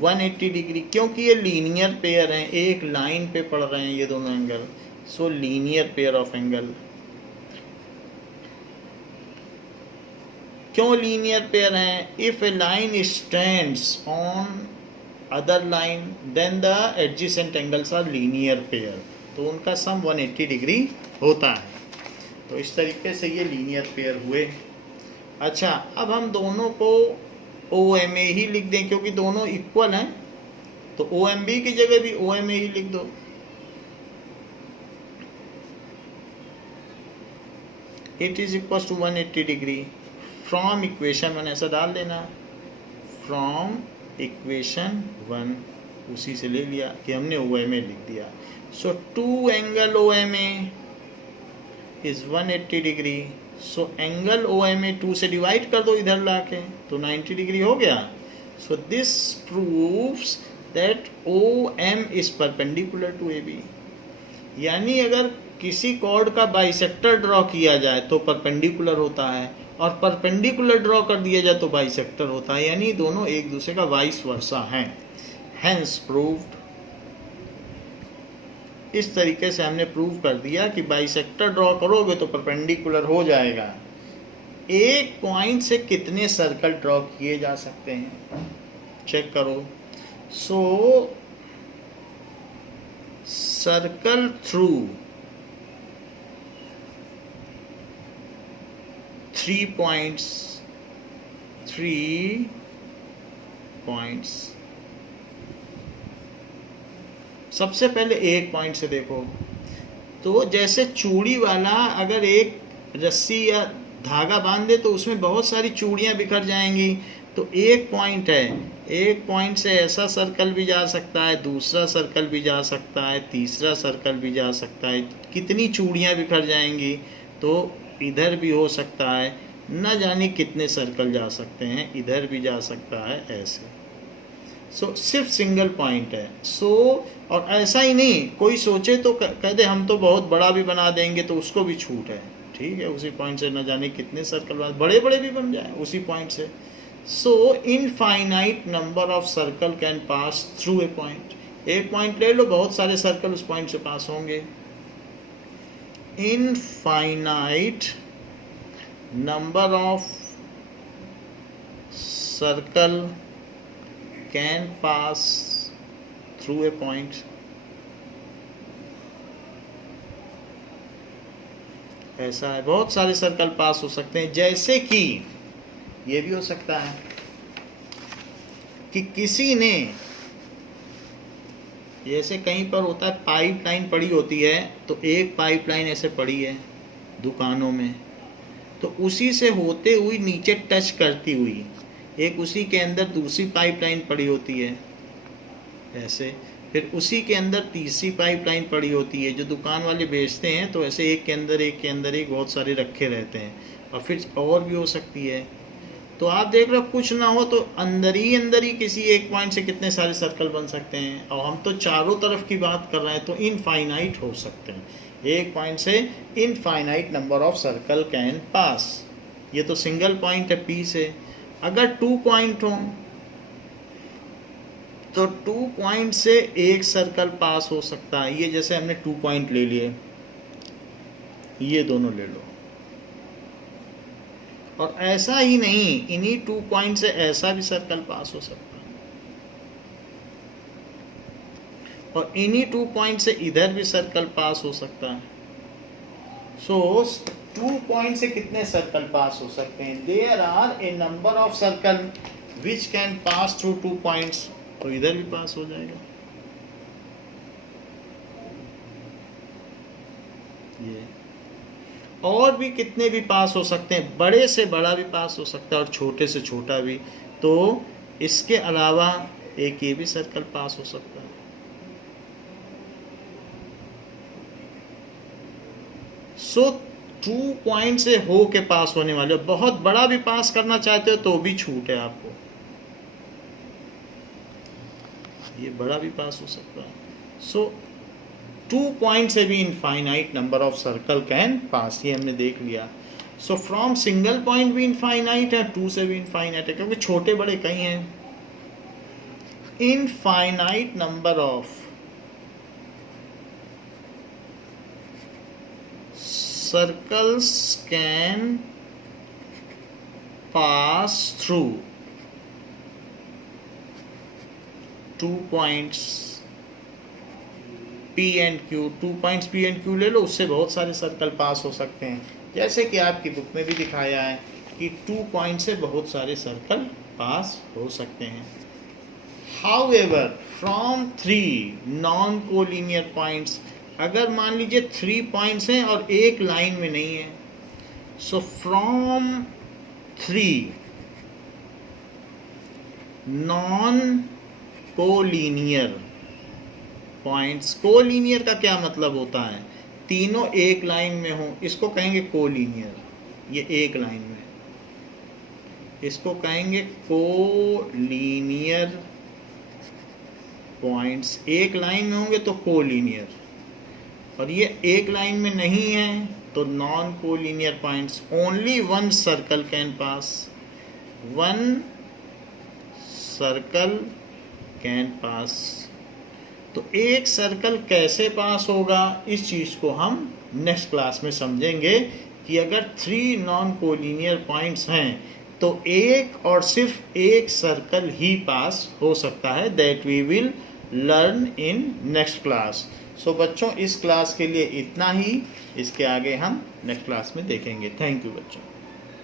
180 डिग्री, क्योंकि ये लीनियर पेयर हैं, एक लाइन पे पड़ रहे हैं ये दोनों angle. So linear pair of angle. क्यों लीनियर पेयर हैं, if a line stands on other line then the adjacent angles are linear pair, तो उनका सम 180 डिग्री होता है। तो इस तरीके से ये लीनियर पेयर हुए। अच्छा, अब हम दोनों को OMA ही लिख दें क्योंकि दोनों इक्वल हैं, तो OMB की जगह भी OMA ही लिख दो। It is equal to 180 degree from equation 1, ऐसा डाल देना, फ्रॉम इक्वेशन 1, उसी से ले लिया कि हमने OMA लिख दिया। So two angle OMA is 180 degree. So angle OMA 2 से डिवाइड कर दो इधर लाके, तो 90 डिग्री हो गया। So this proves that OM is perpendicular to AB, यानी अगर किसी कॉर्ड का बाइसेक्टर ड्रॉ किया जाए तो परपेंडिकुलर होता है, और परपेंडिकुलर ड्रॉ कर दिया जाए तो बाइसेक्टर होता है, यानी दोनों एक दूसरे का वाइस वर्सा हैं। Hence proved. इस तरीके से हमने प्रूव कर दिया कि बाइसेक्टर ड्रॉ करोगे तो परपेंडिकुलर हो जाएगा। एक पॉइंट से कितने सर्कल ड्रॉ किए जा सकते हैं, चेक करो। सो सर्कल थ्रू 3 पॉइंट्स। सबसे पहले एक पॉइंट से देखो, तो जैसे चूड़ी वाला अगर एक रस्सी या धागा बांध दे तो उसमें बहुत सारी चूड़ियाँ बिखर जाएंगी। तो एक पॉइंट है, एक पॉइंट से ऐसा सर्कल भी जा सकता है, दूसरा सर्कल भी जा सकता है, तीसरा सर्कल भी जा सकता है। कितनी चूड़ियाँ बिखर जाएंगी, तो इधर भी हो सकता है, न जाने कितने सर्कल जा सकते हैं, इधर भी जा सकता है, ऐसे। सो सिर्फ सिंगल पॉइंट है। सो और ऐसा ही नहीं, कोई सोचे तो कह दे हम तो बहुत बड़ा भी बना देंगे, तो उसको भी छूट है, ठीक है। उसी पॉइंट से न जाने कितने सर्कल बड़े बड़े भी बन जाए उसी पॉइंट से। So infinite number of circle can pass through a point. एक पॉइंट ले लो, बहुत सारे सर्कल उस पॉइंट से पास होंगे। Infinite number of circle can pass through a point. ऐसा है, बहुत सारे सर्कल पास हो सकते हैं। जैसे कि ये भी हो सकता है कि किसी ने, जैसे कहीं पर होता है पाइपलाइन पड़ी होती है, तो एक पाइपलाइन ऐसे पड़ी है दुकानों में, तो उसी से होते हुई नीचे टच करती हुई एक उसी के अंदर दूसरी पाइपलाइन पड़ी होती है ऐसे, फिर उसी के अंदर तीसरी पाइपलाइन पड़ी होती है। जो दुकान वाले बेचते हैं तो ऐसे एक के अंदर एक के अंदर एक बहुत सारे रखे रहते हैं, और फिर और भी हो सकती है। तो आप देख रहे हो कुछ ना हो तो अंदर ही किसी एक पॉइंट से कितने सारे सर्कल बन सकते हैं, और हम तो चारों तरफ की बात कर रहे हैं, तो इनफाइनाइट हो सकते हैं। एक पॉइंट से infinite number of circle can पास। ये तो सिंगल पॉइंट है पी से। अगर 2 पॉइंट हो तो 2 पॉइंट से एक सर्कल पास हो सकता है। ये जैसे हमने 2 पॉइंट ले लिए, ये दोनों ले लो। और ऐसा ही नहीं, इन्हीं 2 पॉइंट से ऐसा भी सर्कल पास हो सकता है, और इन्हीं 2 पॉइंट से इधर भी सर्कल पास हो सकता है। सो 2 पॉइंट से कितने सर्कल पास हो सकते हैं? There are a number of circle which can pass through 2 points. तो इधर भी पास हो जाएगा ये। और भी कितने भी पास हो सकते हैं, बड़े से बड़ा भी पास हो सकता है और छोटे से छोटा भी। तो इसके अलावा एक ये भी सर्कल पास हो सकता है। सो 2 पॉइंट से हो के पास होने वाले, बहुत बड़ा भी पास करना चाहते हो तो भी छूट है आपको, ये बड़ा भी पास हो सकता है। सो 2 पॉइंट से भी infinite number of circle can पास, ये हमने देख लिया। सो फ्रॉम सिंगल पॉइंट भी इनफाइनाइट है, 2 से भी इनफाइनाइट है, क्योंकि छोटे बड़े कई हैं। Infinite number of circles can pass through 2 points P and Q। 2 points P and Q ले लो, उससे बहुत सारे सर्कल पास हो सकते हैं। जैसे कि आपकी बुक में भी दिखाया है कि 2 पॉइंट से बहुत सारे सर्कल पास हो सकते हैं। However from 3 non collinear points, अगर मान लीजिए 3 पॉइंट्स हैं और एक लाइन में नहीं है, so from 3 non collinear points. Collinear का क्या मतलब होता है? तीनों एक लाइन में हो, इसको कहेंगे कोलिनियर। ये एक लाइन में, इसको कहेंगे कोलिनियर पॉइंट्स। एक लाइन में होंगे तो कोलिनियर, और ये एक लाइन में नहीं है तो non collinear points. Only 1 circle can pass, 1 circle can पास। तो एक सर्कल कैसे पास होगा, इस चीज़ को हम नेक्स्ट क्लास में समझेंगे कि अगर 3 नॉन कोलिनियर पॉइंट्स हैं तो एक और सिर्फ एक सर्कल ही पास हो सकता है। That we will learn in next class. सो बच्चों, इस क्लास के लिए इतना ही, इसके आगे हम नेक्स्ट क्लास में देखेंगे। थैंक यू बच्चों।